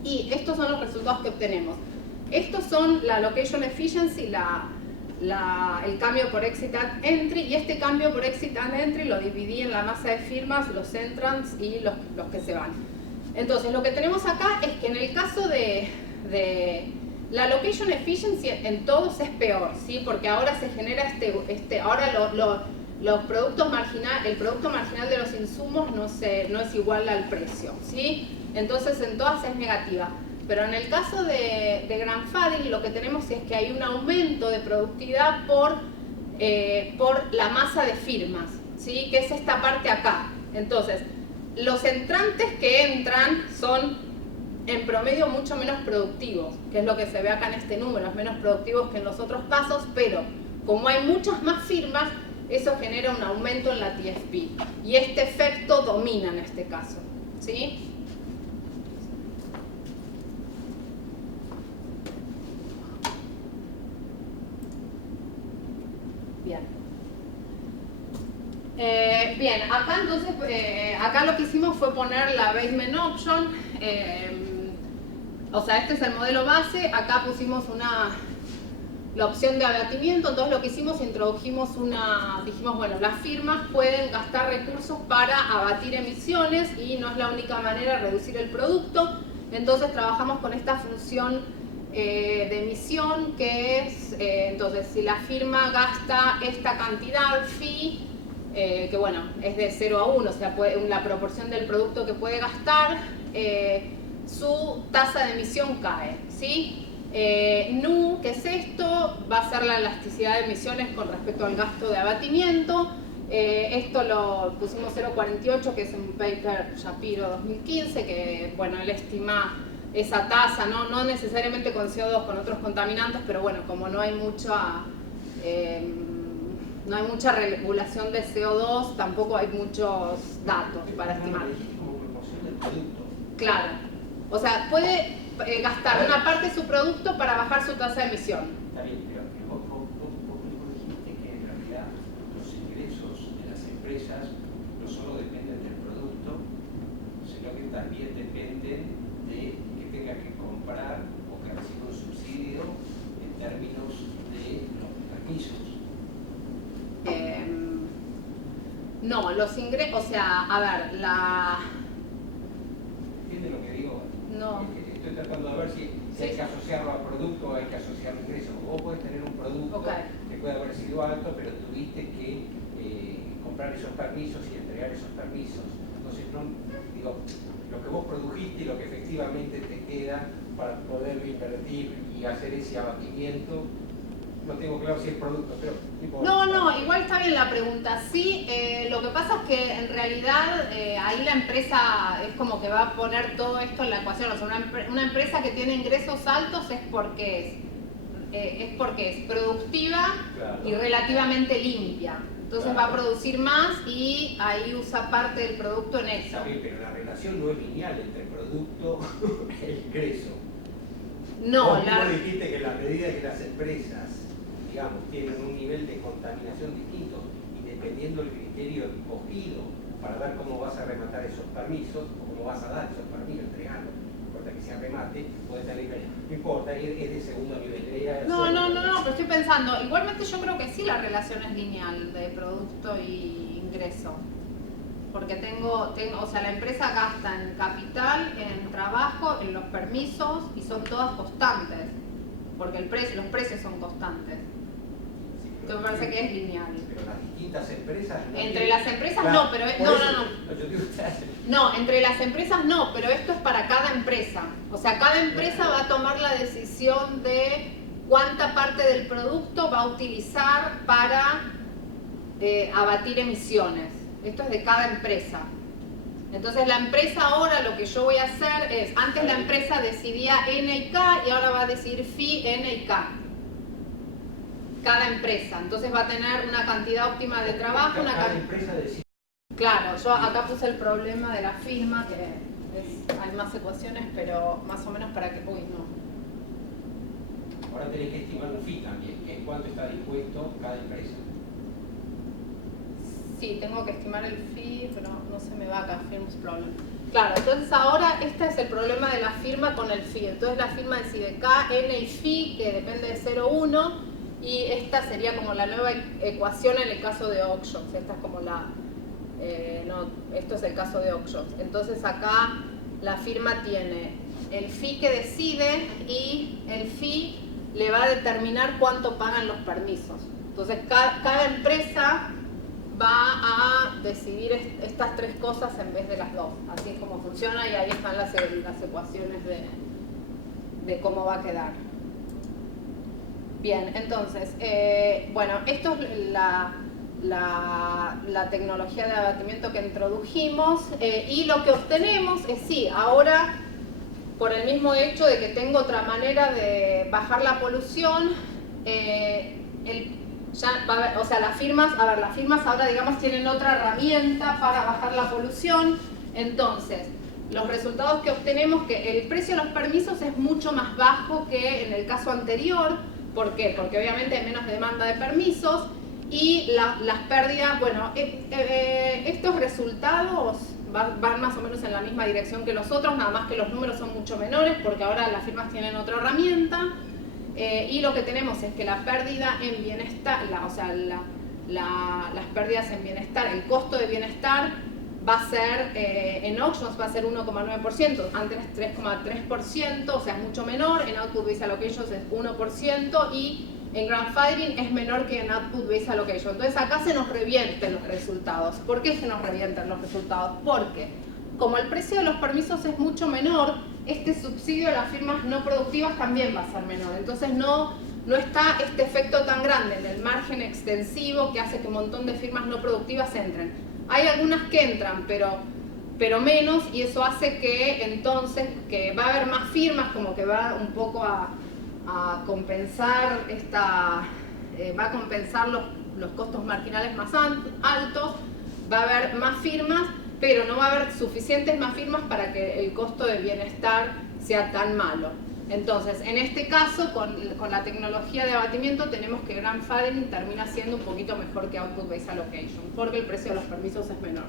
Y estos son los resultados que obtenemos. Estos son la location efficiency, el cambio por exit and entry, y este cambio por exit and entry lo dividí en la masa de firmas, los entrants y los que se van. Entonces lo que tenemos acá es que en el caso de la location efficiency en todos es peor, ¿sí? Porque ahora se genera ahora el producto marginal de los insumos no es igual al precio, ¿sí? Entonces en todas es negativa. Pero en el caso de Grandfathering lo que tenemos es que hay un aumento de productividad por la masa de firmas, ¿sí? Que es esta parte acá. Entonces, los entrantes que entran son en promedio mucho menos productivos, que es lo que se ve acá en este número, es menos productivos que en los otros casos, pero como hay muchas más firmas, eso genera un aumento en la TFP. Y este efecto domina en este caso, ¿sí? Bien, acá entonces, acá lo que hicimos fue poner la basement option, o sea, este es el modelo base, acá pusimos la opción de abatimiento. Entonces lo que hicimos, introdujimos dijimos, bueno, las firmas pueden gastar recursos para abatir emisiones y no es la única manera de reducir el producto. Entonces trabajamos con esta función de emisión, que es, entonces, si la firma gasta esta cantidad, phi, que bueno, es de 0 a 1, o sea, la proporción del producto que puede gastar, su tasa de emisión cae, ¿sí? Nu, ¿qué es esto? Va a ser la elasticidad de emisiones con respecto al gasto de abatimiento. Esto lo pusimos 0,48, que es un paper Shapiro 2015, que bueno, él estima esa tasa, no necesariamente con CO2, con otros contaminantes, pero bueno, como no hay mucha regulación de CO2, tampoco hay muchos datos para estimar. Como proporción del producto. Claro, o sea, puede gastar una parte de su producto para bajar su tasa de emisión. Está bien, pero vos dijiste que en realidad los ingresos de las empresas no solo dependen del producto, sino que también dependen de que tenga que comprar o que reciba un subsidio en términos de los permisos. No, los ingresos, o sea, a ver, ¿Entiendes lo que digo? No. Estoy tratando de ver si hay que asociarlo al producto o hay que asociarlo al ingreso. Vos podés tener un producto que puede haber sido alto, pero tuviste que comprar esos permisos y entregar esos permisos. Entonces, digo, lo que vos produjiste y lo que efectivamente te queda para poder invertir y hacer ese abatimiento. No tengo claro si es producto, pero... No, igual está bien la pregunta. Sí, lo que pasa es que en realidad ahí la empresa es como que va a poner todo esto en la ecuación. O sea, una empresa que tiene ingresos altos es porque es productiva, claro, y relativamente limpia. Entonces, claro, va a producir más y ahí usa parte del producto en eso. Está bien, pero la relación no es lineal entre el producto y el ingreso. No, vos dijiste que en la medida que las empresas, digamos, tienen un nivel de contaminación distinto y dependiendo del criterio escogido para ver cómo vas a rematar esos permisos o cómo vas a dar esos permisos, entregarlos, no importa que sea remate, puede tener, no importa, es de segundo nivel. No, pero estoy pensando, igualmente yo creo que sí la relación es lineal de producto y ingreso. Porque o sea, la empresa gasta en capital, en trabajo, en los permisos y son todas constantes. Porque los precios son constantes. Sí, entonces me parece que es lineal. Pero las distintas empresas... Entre las empresas claro, no, pero... No, entre las empresas no, pero esto es para cada empresa. O sea, cada empresa va a tomar la decisión de cuánta parte del producto va a utilizar para abatir emisiones. Esto es de cada empresa. Entonces la empresa ahora lo que yo voy a hacer es, antes la empresa decidía N y K y ahora va a decidir phi, N y K. Cada empresa. Entonces va a tener una cantidad óptima de trabajo. Cada empresa decide. Claro, yo acá puse el problema de la firma, que hay más ecuaciones, pero más o menos para que... Uy, no. Ahora tenés que estimar un phi también, que es cuánto está dispuesto cada empresa. Sí, tengo que estimar el fee, pero no se me va acá, firm's problem. Claro, entonces ahora este es el problema de la firma con el fee. Entonces la firma decide K, N y fee, que depende de 0,1, y esta sería como la nueva ecuación en el caso de auctions. Esta es como esto es el caso de auctions. Entonces acá la firma tiene el fee que decide y el fee le va a determinar cuánto pagan los permisos. Entonces cada empresa va a decidir estas tres cosas en vez de las dos. Así es como funciona y ahí están las ecuaciones de cómo va a quedar. Bien, entonces, bueno, esto es la tecnología de abatimiento que introdujimos y lo que obtenemos es, sí, ahora por el mismo hecho de que tengo otra manera de bajar la polución, o sea, las firmas ahora, digamos, tienen otra herramienta para bajar la polución. Entonces, los resultados que obtenemos, que el precio de los permisos es mucho más bajo que en el caso anterior. ¿Por qué? Porque obviamente hay menos demanda de permisos y las pérdidas, bueno, estos resultados van más o menos en la misma dirección que los otros, nada más que los números son mucho menores porque ahora las firmas tienen otra herramienta. Y lo que tenemos es que la pérdida en bienestar, las pérdidas en bienestar, el costo de bienestar va a ser, en auctions va a ser 1,9%, antes 3,3%, o sea es mucho menor, en output based allocations es 1% y en grandfathering es menor que en output based allocation. Entonces acá se nos revierten los resultados. ¿Por qué se nos revierten los resultados? Porque como el precio de los permisos es mucho menor, este subsidio de las firmas no productivas también va a ser menor. Entonces no está este efecto tan grande en el margen extensivo que hace que un montón de firmas no productivas entren. Hay algunas que entran, pero menos, y eso hace que entonces que va a haber más firmas, como que va un poco a compensar va a compensar los costos marginales más altos, va a haber más firmas, pero no va a haber suficientes más firmas para que el costo de bienestar sea tan malo. Entonces, en este caso, con la tecnología de abatimiento, tenemos que grandfathering termina siendo un poquito mejor que Output Based Allocation, porque el precio de los permisos es menor.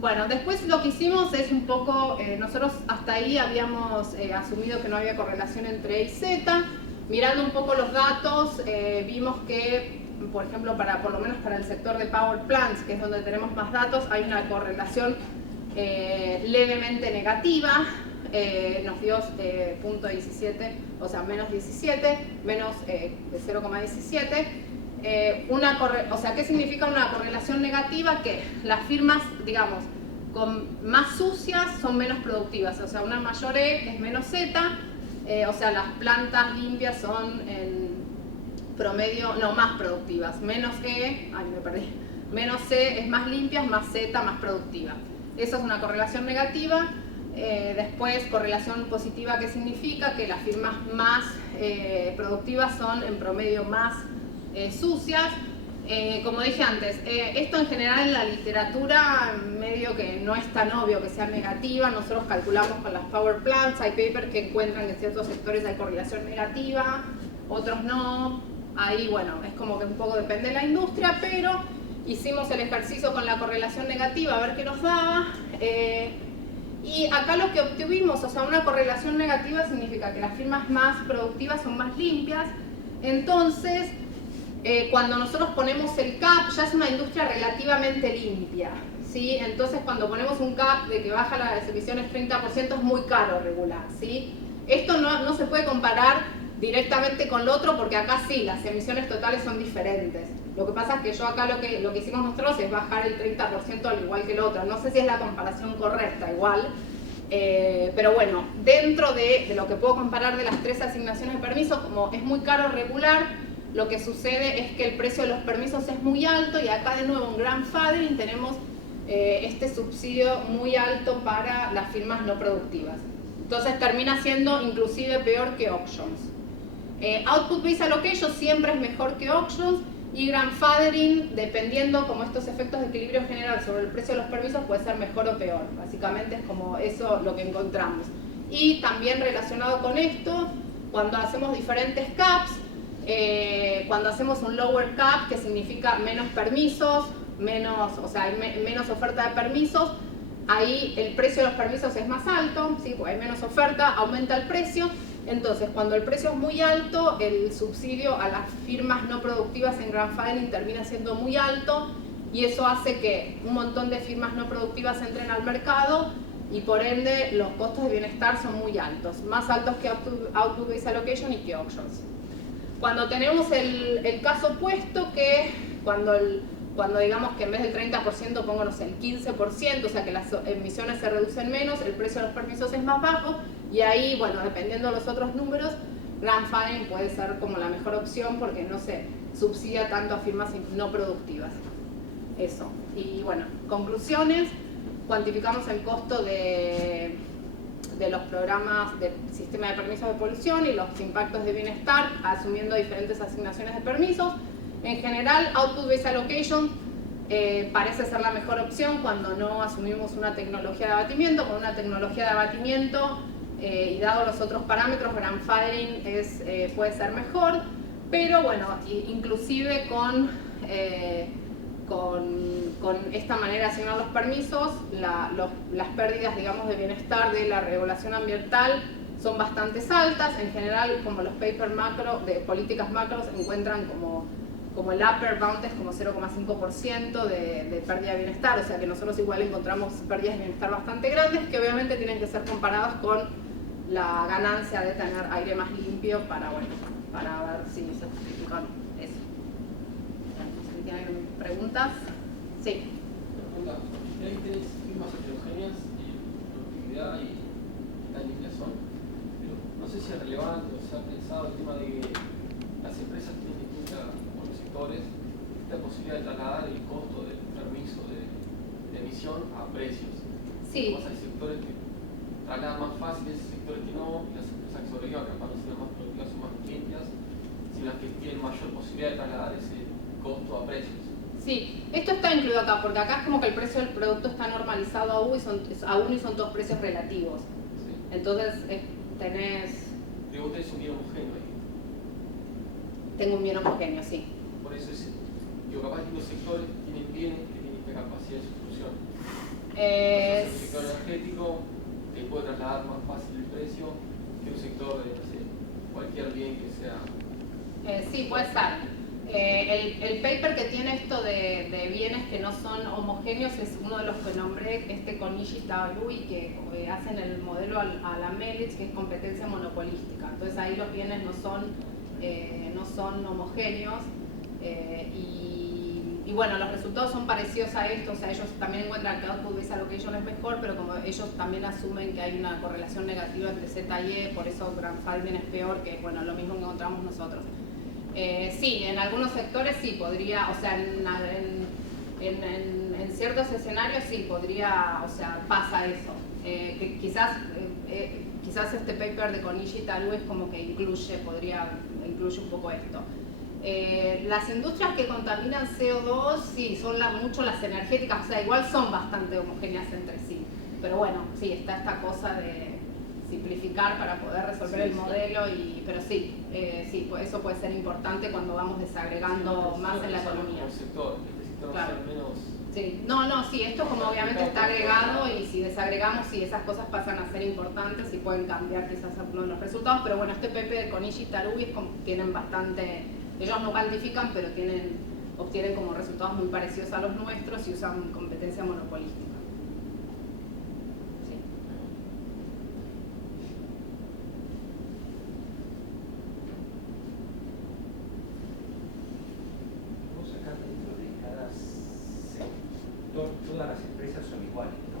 Bueno, después lo que hicimos es un poco, nosotros hasta ahí habíamos asumido que no había correlación entre E y Z. Mirando un poco los datos, vimos que, por ejemplo, por lo menos para el sector de Power Plants, que es donde tenemos más datos, hay una correlación levemente negativa. Nos dio 0.17, o sea, menos 17, menos 0,17. O sea, ¿qué significa una correlación negativa? Que las firmas, digamos, con más sucias son menos productivas, o sea, una mayor E es menos Z, o sea, las plantas limpias son en promedio, no, más productivas, menos E, ay, me perdí, menos C es más limpias, más Z más productiva. Eso es una correlación negativa. Después, correlación positiva, ¿qué significa? Que las firmas más productivas son en promedio más sucias. Como dije antes, esto en general en la literatura medio que no es tan obvio que sea negativa. Nosotros calculamos con las Power Plants, hay papers que encuentran que en ciertos sectores hay correlación negativa, otros no. Ahí, bueno, es como que un poco depende de la industria, pero hicimos el ejercicio con la correlación negativa a ver qué nos daba. Y acá lo que obtuvimos, o sea, una correlación negativa significa que las firmas más productivas son más limpias. Entonces, cuando nosotros ponemos el cap, ya es una industria relativamente limpia, ¿sí? Entonces, cuando ponemos un cap de que baja las emisiones 30% es muy caro regular, ¿sí? Esto no se puede comparar directamente con lo otro porque acá sí, las emisiones totales son diferentes. Lo que pasa es que yo acá lo que hicimos nosotros es bajar el 30% al igual que el otro. No sé si es la comparación correcta igual, pero bueno, dentro de lo que puedo comparar de las 3 asignaciones de permisos, como es muy caro regular, lo que sucede es que el precio de los permisos es muy alto y acá de nuevo en grandfathering tenemos este subsidio muy alto para las firmas no productivas. Entonces termina siendo inclusive peor que auctions. Output Based Allocation siempre es mejor que auctions y grandfathering, dependiendo como estos efectos de equilibrio general sobre el precio de los permisos, puede ser mejor o peor. Básicamente es como eso lo que encontramos. Y también relacionado con esto, cuando hacemos diferentes caps, cuando hacemos un lower cap, que significa menos permisos, o sea, hay menos oferta de permisos, ahí el precio de los permisos es más alto, ¿sí? Porque hay menos oferta, aumenta el precio. Entonces, cuando el precio es muy alto, el subsidio a las firmas no productivas en grandfathering termina siendo muy alto y eso hace que un montón de firmas no productivas entren al mercado y por ende los costos de bienestar son muy altos, más altos que Output Based Allocation y que auctions. Cuando tenemos el caso opuesto, que cuando digamos que en vez del 30% pónganos el 15%, o sea que las emisiones se reducen menos, el precio de los permisos es más bajo y ahí, bueno, dependiendo de los otros números, grandfathering puede ser como la mejor opción porque no se subsidia tanto a firmas no productivas. Eso. Y bueno, conclusiones, cuantificamos el costo de los programas del sistema de permisos de polución y los impactos de bienestar asumiendo diferentes asignaciones de permisos. En general, Output Based Allocation parece ser la mejor opción cuando no asumimos una tecnología de abatimiento. Con una tecnología de abatimiento y dado los otros parámetros, grandfathering puede ser mejor, pero bueno, inclusive con esta manera de asignar los permisos, las pérdidas, digamos, de bienestar de la regulación ambiental son bastante altas. En general, como los papers macro de políticas macros encuentran como el upper bound es como 0,5% de pérdida de bienestar, o sea que nosotros igual encontramos pérdidas de bienestar bastante grandes que obviamente tienen que ser comparadas con la ganancia de tener aire más limpio para ver si se justifican eso. Si tienen preguntas, sí. Ahí tenés firmas heterogéneas, productividad y sé si es relevante o se ha pensado el tema de que las empresas tienen distintas, o los sectores, esta posibilidad de trasladar el costo del permiso de emisión a precios. Sí. Hay sectores que trasladan más fácil, esos sectores que no, y las empresas que sobrevivan capaz no son más productivas o más limpias, sino las que tienen mayor posibilidad de trasladar ese costo a precios. Sí, esto está incluido acá, porque acá es como que el precio del producto está normalizado a uno y son todos precios relativos. Sí. Entonces tenés... Pero vos tenés un bien homogéneo ahí. Tengo un bien homogéneo, sí. Por eso es, digo, capaz que los sectores tienen bienes que tienen esta capacidad de sustitución. El sector energético te puede trasladar más fácil el precio que un sector de, no sé, cualquier bien que sea... sí, puede ser. El paper que tiene esto de bienes que no son homogéneos es uno de los que nombré, Konishi Tabarui, que hacen el modelo a la Melitz, que es competencia monopolística. Entonces ahí los bienes no son homogéneos y bueno, los resultados son parecidos a esto, o sea, ellos también encuentran que output es a lo que ellos les mejor, pero como ellos también asumen que hay una correlación negativa entre Z y E, por eso grandfathering es peor, que bueno, lo mismo que encontramos nosotros. Sí, en algunos sectores sí podría, o sea, en ciertos escenarios sí podría, o sea, pasa eso. Que quizás este paper de Konishi Taru es como que incluye un poco esto. Las industrias que contaminan CO2, sí, son mucho las energéticas, o sea, igual son bastante homogéneas entre sí. Pero bueno, sí, está esta cosa de simplificar para poder resolver el modelo, pero sí, pues eso puede ser importante cuando vamos desagregando más en la economía. Claro. Sí, sí, esto como obviamente está agregado y si desagregamos, sí, esas cosas pasan a ser importantes y pueden cambiar quizás algunos de los resultados, pero bueno, este PP de Konishi Tarugi tienen bastante, ellos no cuantifican, pero obtienen como resultados muy parecidos a los nuestros y usan competencia monopolística. Todas las empresas son iguales, ¿no?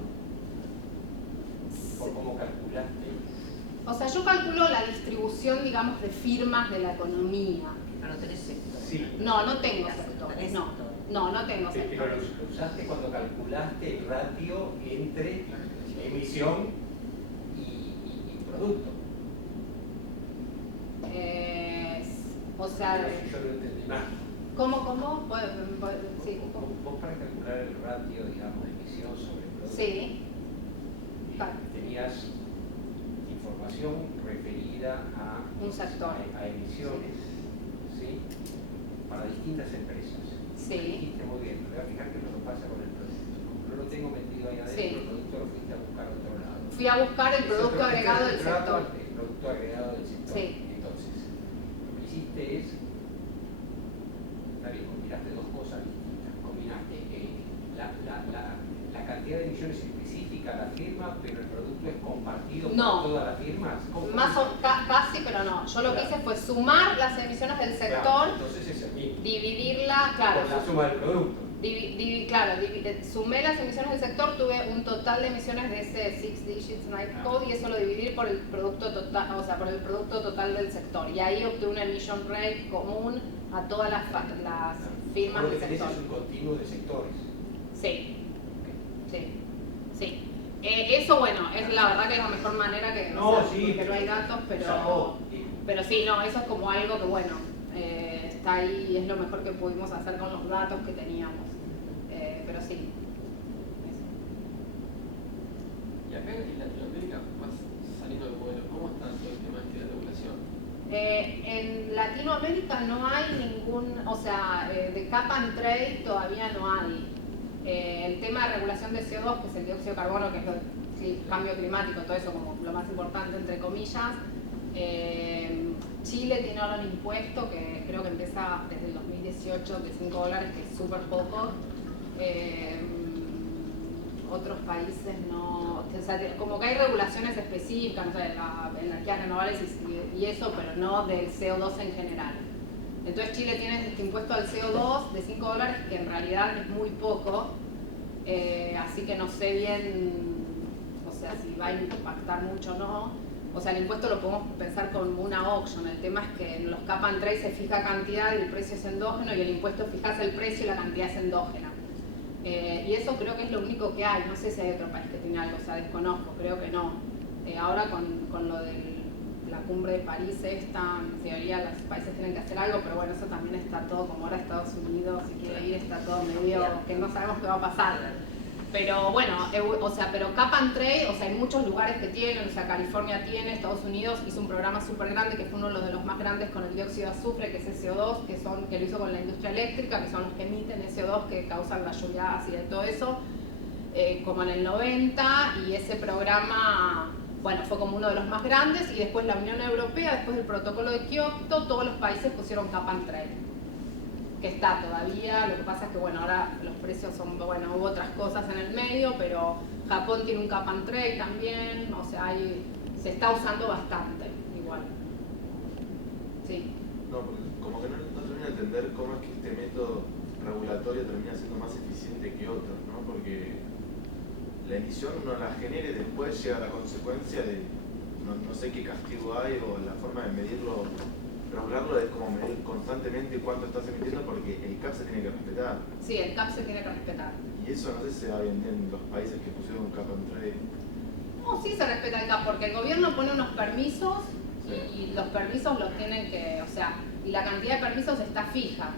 ¿Por cómo calculaste? O sea, yo calculo la distribución, digamos, de firmas de la economía. ¿No tenés sector? Sí. No tengo sector. No tengo sector. Pero lo usaste cuando calculaste el ratio entre emisión y producto. O sea... Yo no entendí más. ¿Cómo? Sí. Vos para calcular el ratio, digamos, de emisión sobre el producto, sí. Tenías información referida a un sector, a emisiones, ¿sí? Para distintas empresas. Sí. Dijiste muy bien, me voy a fijar que no lo pasa con el producto. Como no lo tengo metido ahí adentro, sí. El producto lo fuiste a buscar a otro lado. Fui a buscar el producto agregado del sector. El producto agregado del sector. Sí. Entonces, lo que hiciste es, combinaste dos cosas distintas. Combinaste la cantidad de emisiones específica a la firma, pero el producto es compartido por todas las firmas. Casi, pero no. Yo lo que hice fue sumar las emisiones del sector, claro, entonces es el mismo. Dividirla, claro. Por la suma del producto. Sumé las emisiones del sector, tuve un total de emisiones de ese 6 digits night code y eso lo dividí por el producto total, o sea, por el producto total del sector. Y ahí obtuve una emission rate común a todas las firmas del sector. Es un continuo de sectores. Sí. Eso, bueno, es la verdad que es la mejor manera que porque no hay datos, pero sí, no, eso es como algo que, bueno, está ahí, es lo mejor que pudimos hacer con los datos que teníamos. Pero sí. Eso. Y acá en Latinoamérica, más saliendo del modelo, ¿cómo está todo el tema de regulación? En Latinoamérica no hay ningún, o sea, de cap and trade todavía no hay. El tema de regulación de CO2, que es el dióxido de carbono, que es el cambio climático, todo eso como lo más importante entre comillas. Chile tiene ahora un impuesto que creo que empieza desde el 2018 de $5, que es súper poco. Otros países no, o sea, como que hay regulaciones específicas, no sé, de energías renovables y eso, pero no del CO2 en general. Entonces Chile tiene este impuesto al CO2 de $5, que en realidad es muy poco, así que no sé bien, o sea, si va a impactar mucho o no, O sea, el impuesto lo podemos pensar como una auction. El tema es que en los cap and trade se fija cantidad y el precio es endógeno, y el impuesto fijas el precio y la cantidad es endógena. Y eso creo que es lo único que hay. No sé si hay otro país que tiene algo, o sea, desconozco, creo que no. Ahora con lo de la cumbre de París esta, en teoría los países tienen que hacer algo, pero bueno, eso también está todo, como ahora Estados Unidos, si quiere ir, está todo medio que no sabemos qué va a pasar. Pero bueno, o sea, pero cap and trade, o sea, hay muchos lugares que tienen, o sea, California tiene, Estados Unidos hizo un programa súper grande que fue uno de los más grandes con el dióxido de azufre, que es CO2, que lo hizo con la industria eléctrica, que son los que emiten CO2, que causan la lluvia ácida y todo eso, como en el 90, y ese programa, bueno, fue como uno de los más grandes, y después la Unión Europea, después del protocolo de Kioto, todos los países pusieron cap and trade, que está todavía. Lo que pasa es que bueno, ahora los precios son, bueno, hubo otras cosas en el medio, pero Japón tiene un cap and trade también, o sea, se está usando bastante, igual. Sí. No, porque como que no termino de entender cómo es que este método regulatorio termina siendo más eficiente que otros, ¿no? Porque la emisión uno la genera y después llega a la consecuencia de no sé qué castigo hay, o la forma de medirlo. Regularlo es como medir constantemente cuánto estás emitiendo, porque el CAP se tiene que respetar. Sí, el CAP se tiene que respetar. Y eso no sé si se va bien en los países que pusieron cap and trade. No, sí se respeta el CAP, porque el gobierno pone unos permisos, sí, y los permisos los tienen que, o sea, y la cantidad de permisos está fija.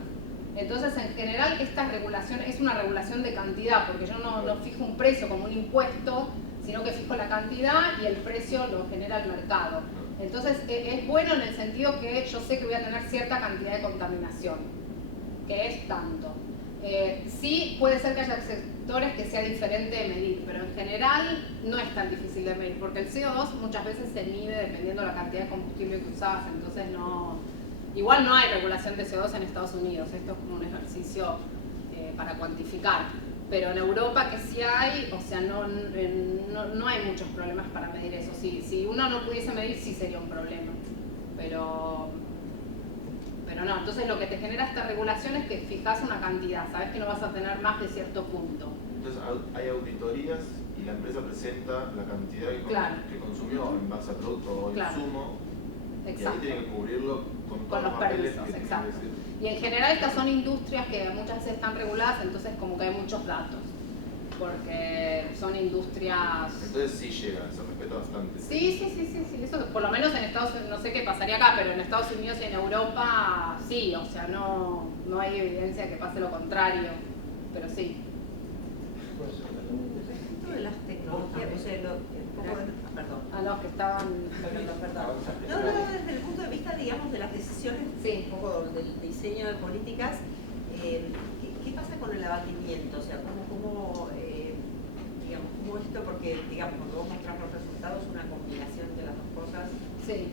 Entonces, en general, esta regulación es una regulación de cantidad, porque yo no fijo un precio como un impuesto, sino que fijo la cantidad y el precio lo genera el mercado. Entonces es bueno en el sentido que yo sé que voy a tener cierta cantidad de contaminación, que es tanto. Sí puede ser que haya sectores que sea diferente de medir, pero en general no es tan difícil de medir, porque el CO2 muchas veces se mide dependiendo de la cantidad de combustible que usas, entonces igual no hay regulación de CO2 en Estados Unidos, esto es como un ejercicio para cuantificar. Pero en Europa que sí hay, o sea, no hay muchos problemas para medir eso. Si uno no pudiese medir, sí sería un problema. Pero no, entonces lo que te genera esta regulación es que fijas una cantidad, sabes que no vas a tener más de cierto punto. Entonces hay auditorías y la empresa presenta la cantidad que consumió en base a producto o insumo, y ahí tiene que cubrirlo con todos los papeles permisos, que exacto. tiene que decir. Y en general estas son industrias que muchas veces están reguladas, entonces como que hay muchos datos, porque son industrias... Entonces sí llega, se respeta bastante. Sí, eso por lo menos en Estados Unidos, no sé qué pasaría acá, pero en Estados Unidos y en Europa sí, o sea, no hay evidencia que pase lo contrario, pero sí. Respecto de las tecnologías, o sea, perdón. No, que estaban... Perdón. No, desde el punto de vista, digamos, de las decisiones, sí, un poco del diseño de políticas, ¿qué pasa con el abatimiento? O sea, ¿cómo esto? Porque, digamos, cuando vos mostrás los resultados, una combinación de las dos cosas. Sí.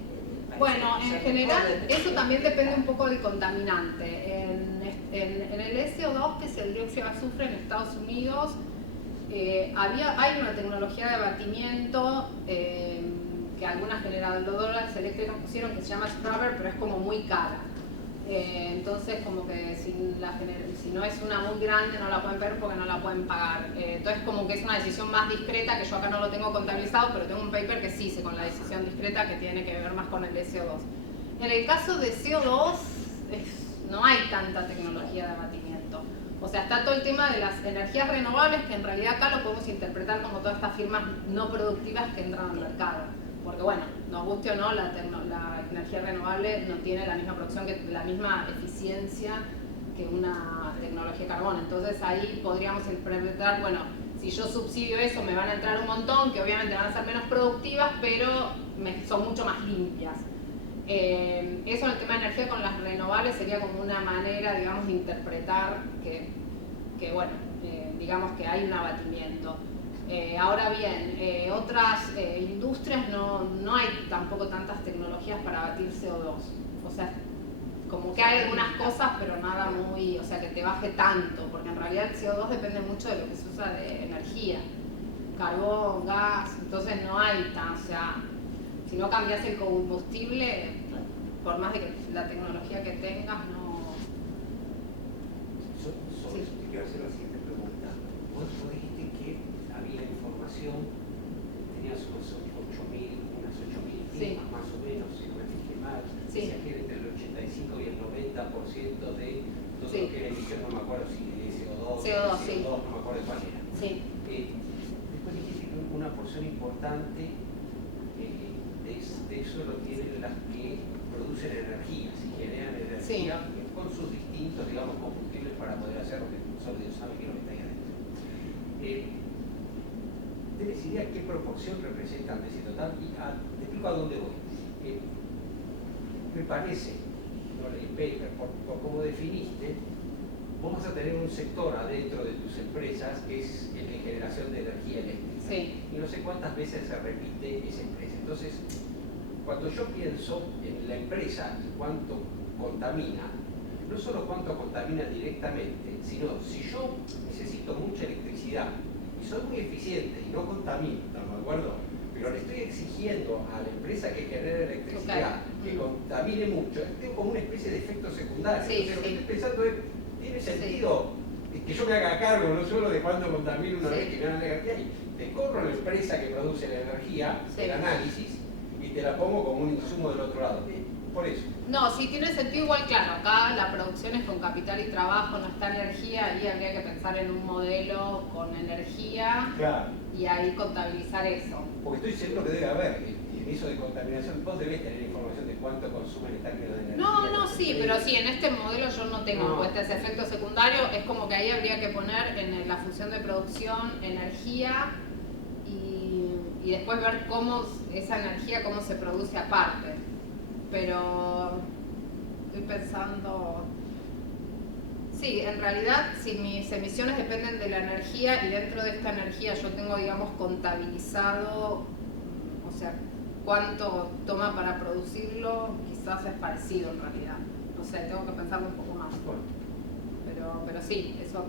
Bueno, en general, eso también depende un poco del contaminante. En el SO2, que es el dióxido de azufre en Estados Unidos, hay una tecnología de abatimiento que algunas generadoras eléctricas pusieron, que se llama scrubber, pero es como muy cara. Entonces como que si no es una muy grande no la pueden ver porque no la pueden pagar. Entonces como que es una decisión más discreta, que yo acá no lo tengo contabilizado, pero tengo un paper que sí hice con la decisión discreta, que tiene que ver más con el de CO2. En el caso de CO2 no hay tanta tecnología de abatimiento. O sea, está todo el tema de las energías renovables, que en realidad acá lo podemos interpretar como todas estas firmas no productivas que entran al mercado. Porque bueno, nos guste o no, la energía renovable no tiene la misma producción, la misma eficiencia que una tecnología de carbón. Entonces ahí podríamos interpretar, bueno, si yo subsidio eso me van a entrar un montón, que obviamente van a ser menos productivas, pero son mucho más limpias. Eso en el tema de energía con las renovables sería como una manera, digamos, de interpretar que bueno, digamos que hay un abatimiento. Ahora bien, otras industrias no hay tampoco tantas tecnologías para abatir CO2. O sea, como que hay algunas cosas, pero nada muy, o sea, que te baje tanto, porque en realidad el CO2 depende mucho de lo que se usa de energía, carbón, gas, entonces no hay tan, o sea, si no cambias el combustible, por más de que la tecnología que tengas, no... Sí. Te quiero hacer la siguiente pregunta. Vos dijiste que había información, tenías unas 8.000 más o menos, si no me fijé mal, sí. decía que era entre el 85 y el 90% de todo Sí. lo que era emisión, no me acuerdo si de CO2, sí. no me acuerdo de cuál era. Sí. Después dijiste que una porción importante de eso lo tienen las que producen energía, si generan energía con sus distintos, digamos, combustibles para poder hacer lo que solo Dios sabe que es lo que está ahí adentro. ¿Tienes idea qué proporción representan de ese total? Y te explico a dónde voy. Me parece, no leí paper, por cómo definiste, vos vas a tener un sector adentro de tus empresas que es el de generación de energía eléctrica. Sí. Y no sé cuántas veces se repite esa empresa. Entonces, cuando yo pienso en la empresa y cuánto contamina, no solo cuánto contamina directamente, sino si yo necesito mucha electricidad y soy muy eficiente y no contamino, ¿estamos de acuerdo? Pero le estoy exigiendo a la empresa que genere electricidad que contamine mucho, tengo como una especie de efecto secundario. Entonces, lo que estoy pensando es, ¿tiene sentido que yo me haga cargo no solo de cuánto contamina una vez que me dan la energía? Y te corro a la empresa que produce la energía, el análisis, y te la pongo como un insumo del otro lado. Por eso. No, sí tiene sentido igual, claro, acá la producción es con capital y trabajo, no está energía, ahí habría que pensar en un modelo con energía y ahí contabilizar eso. Porque estoy seguro que debe haber, en eso de contaminación, vos debés tener información de cuánto consumen en términos de energía. No, sí, pero sí, en este modelo yo no tengo en cuenta ese efecto secundario, es como que ahí habría que poner en la función de producción energía y después ver cómo esa energía, cómo se produce aparte. Pero estoy pensando, sí, en realidad si mis emisiones dependen de la energía y dentro de esta energía yo tengo, digamos, contabilizado, o sea, cuánto toma para producirlo, quizás es parecido en realidad. No sé, tengo que pensarlo un poco más. Pero sí, eso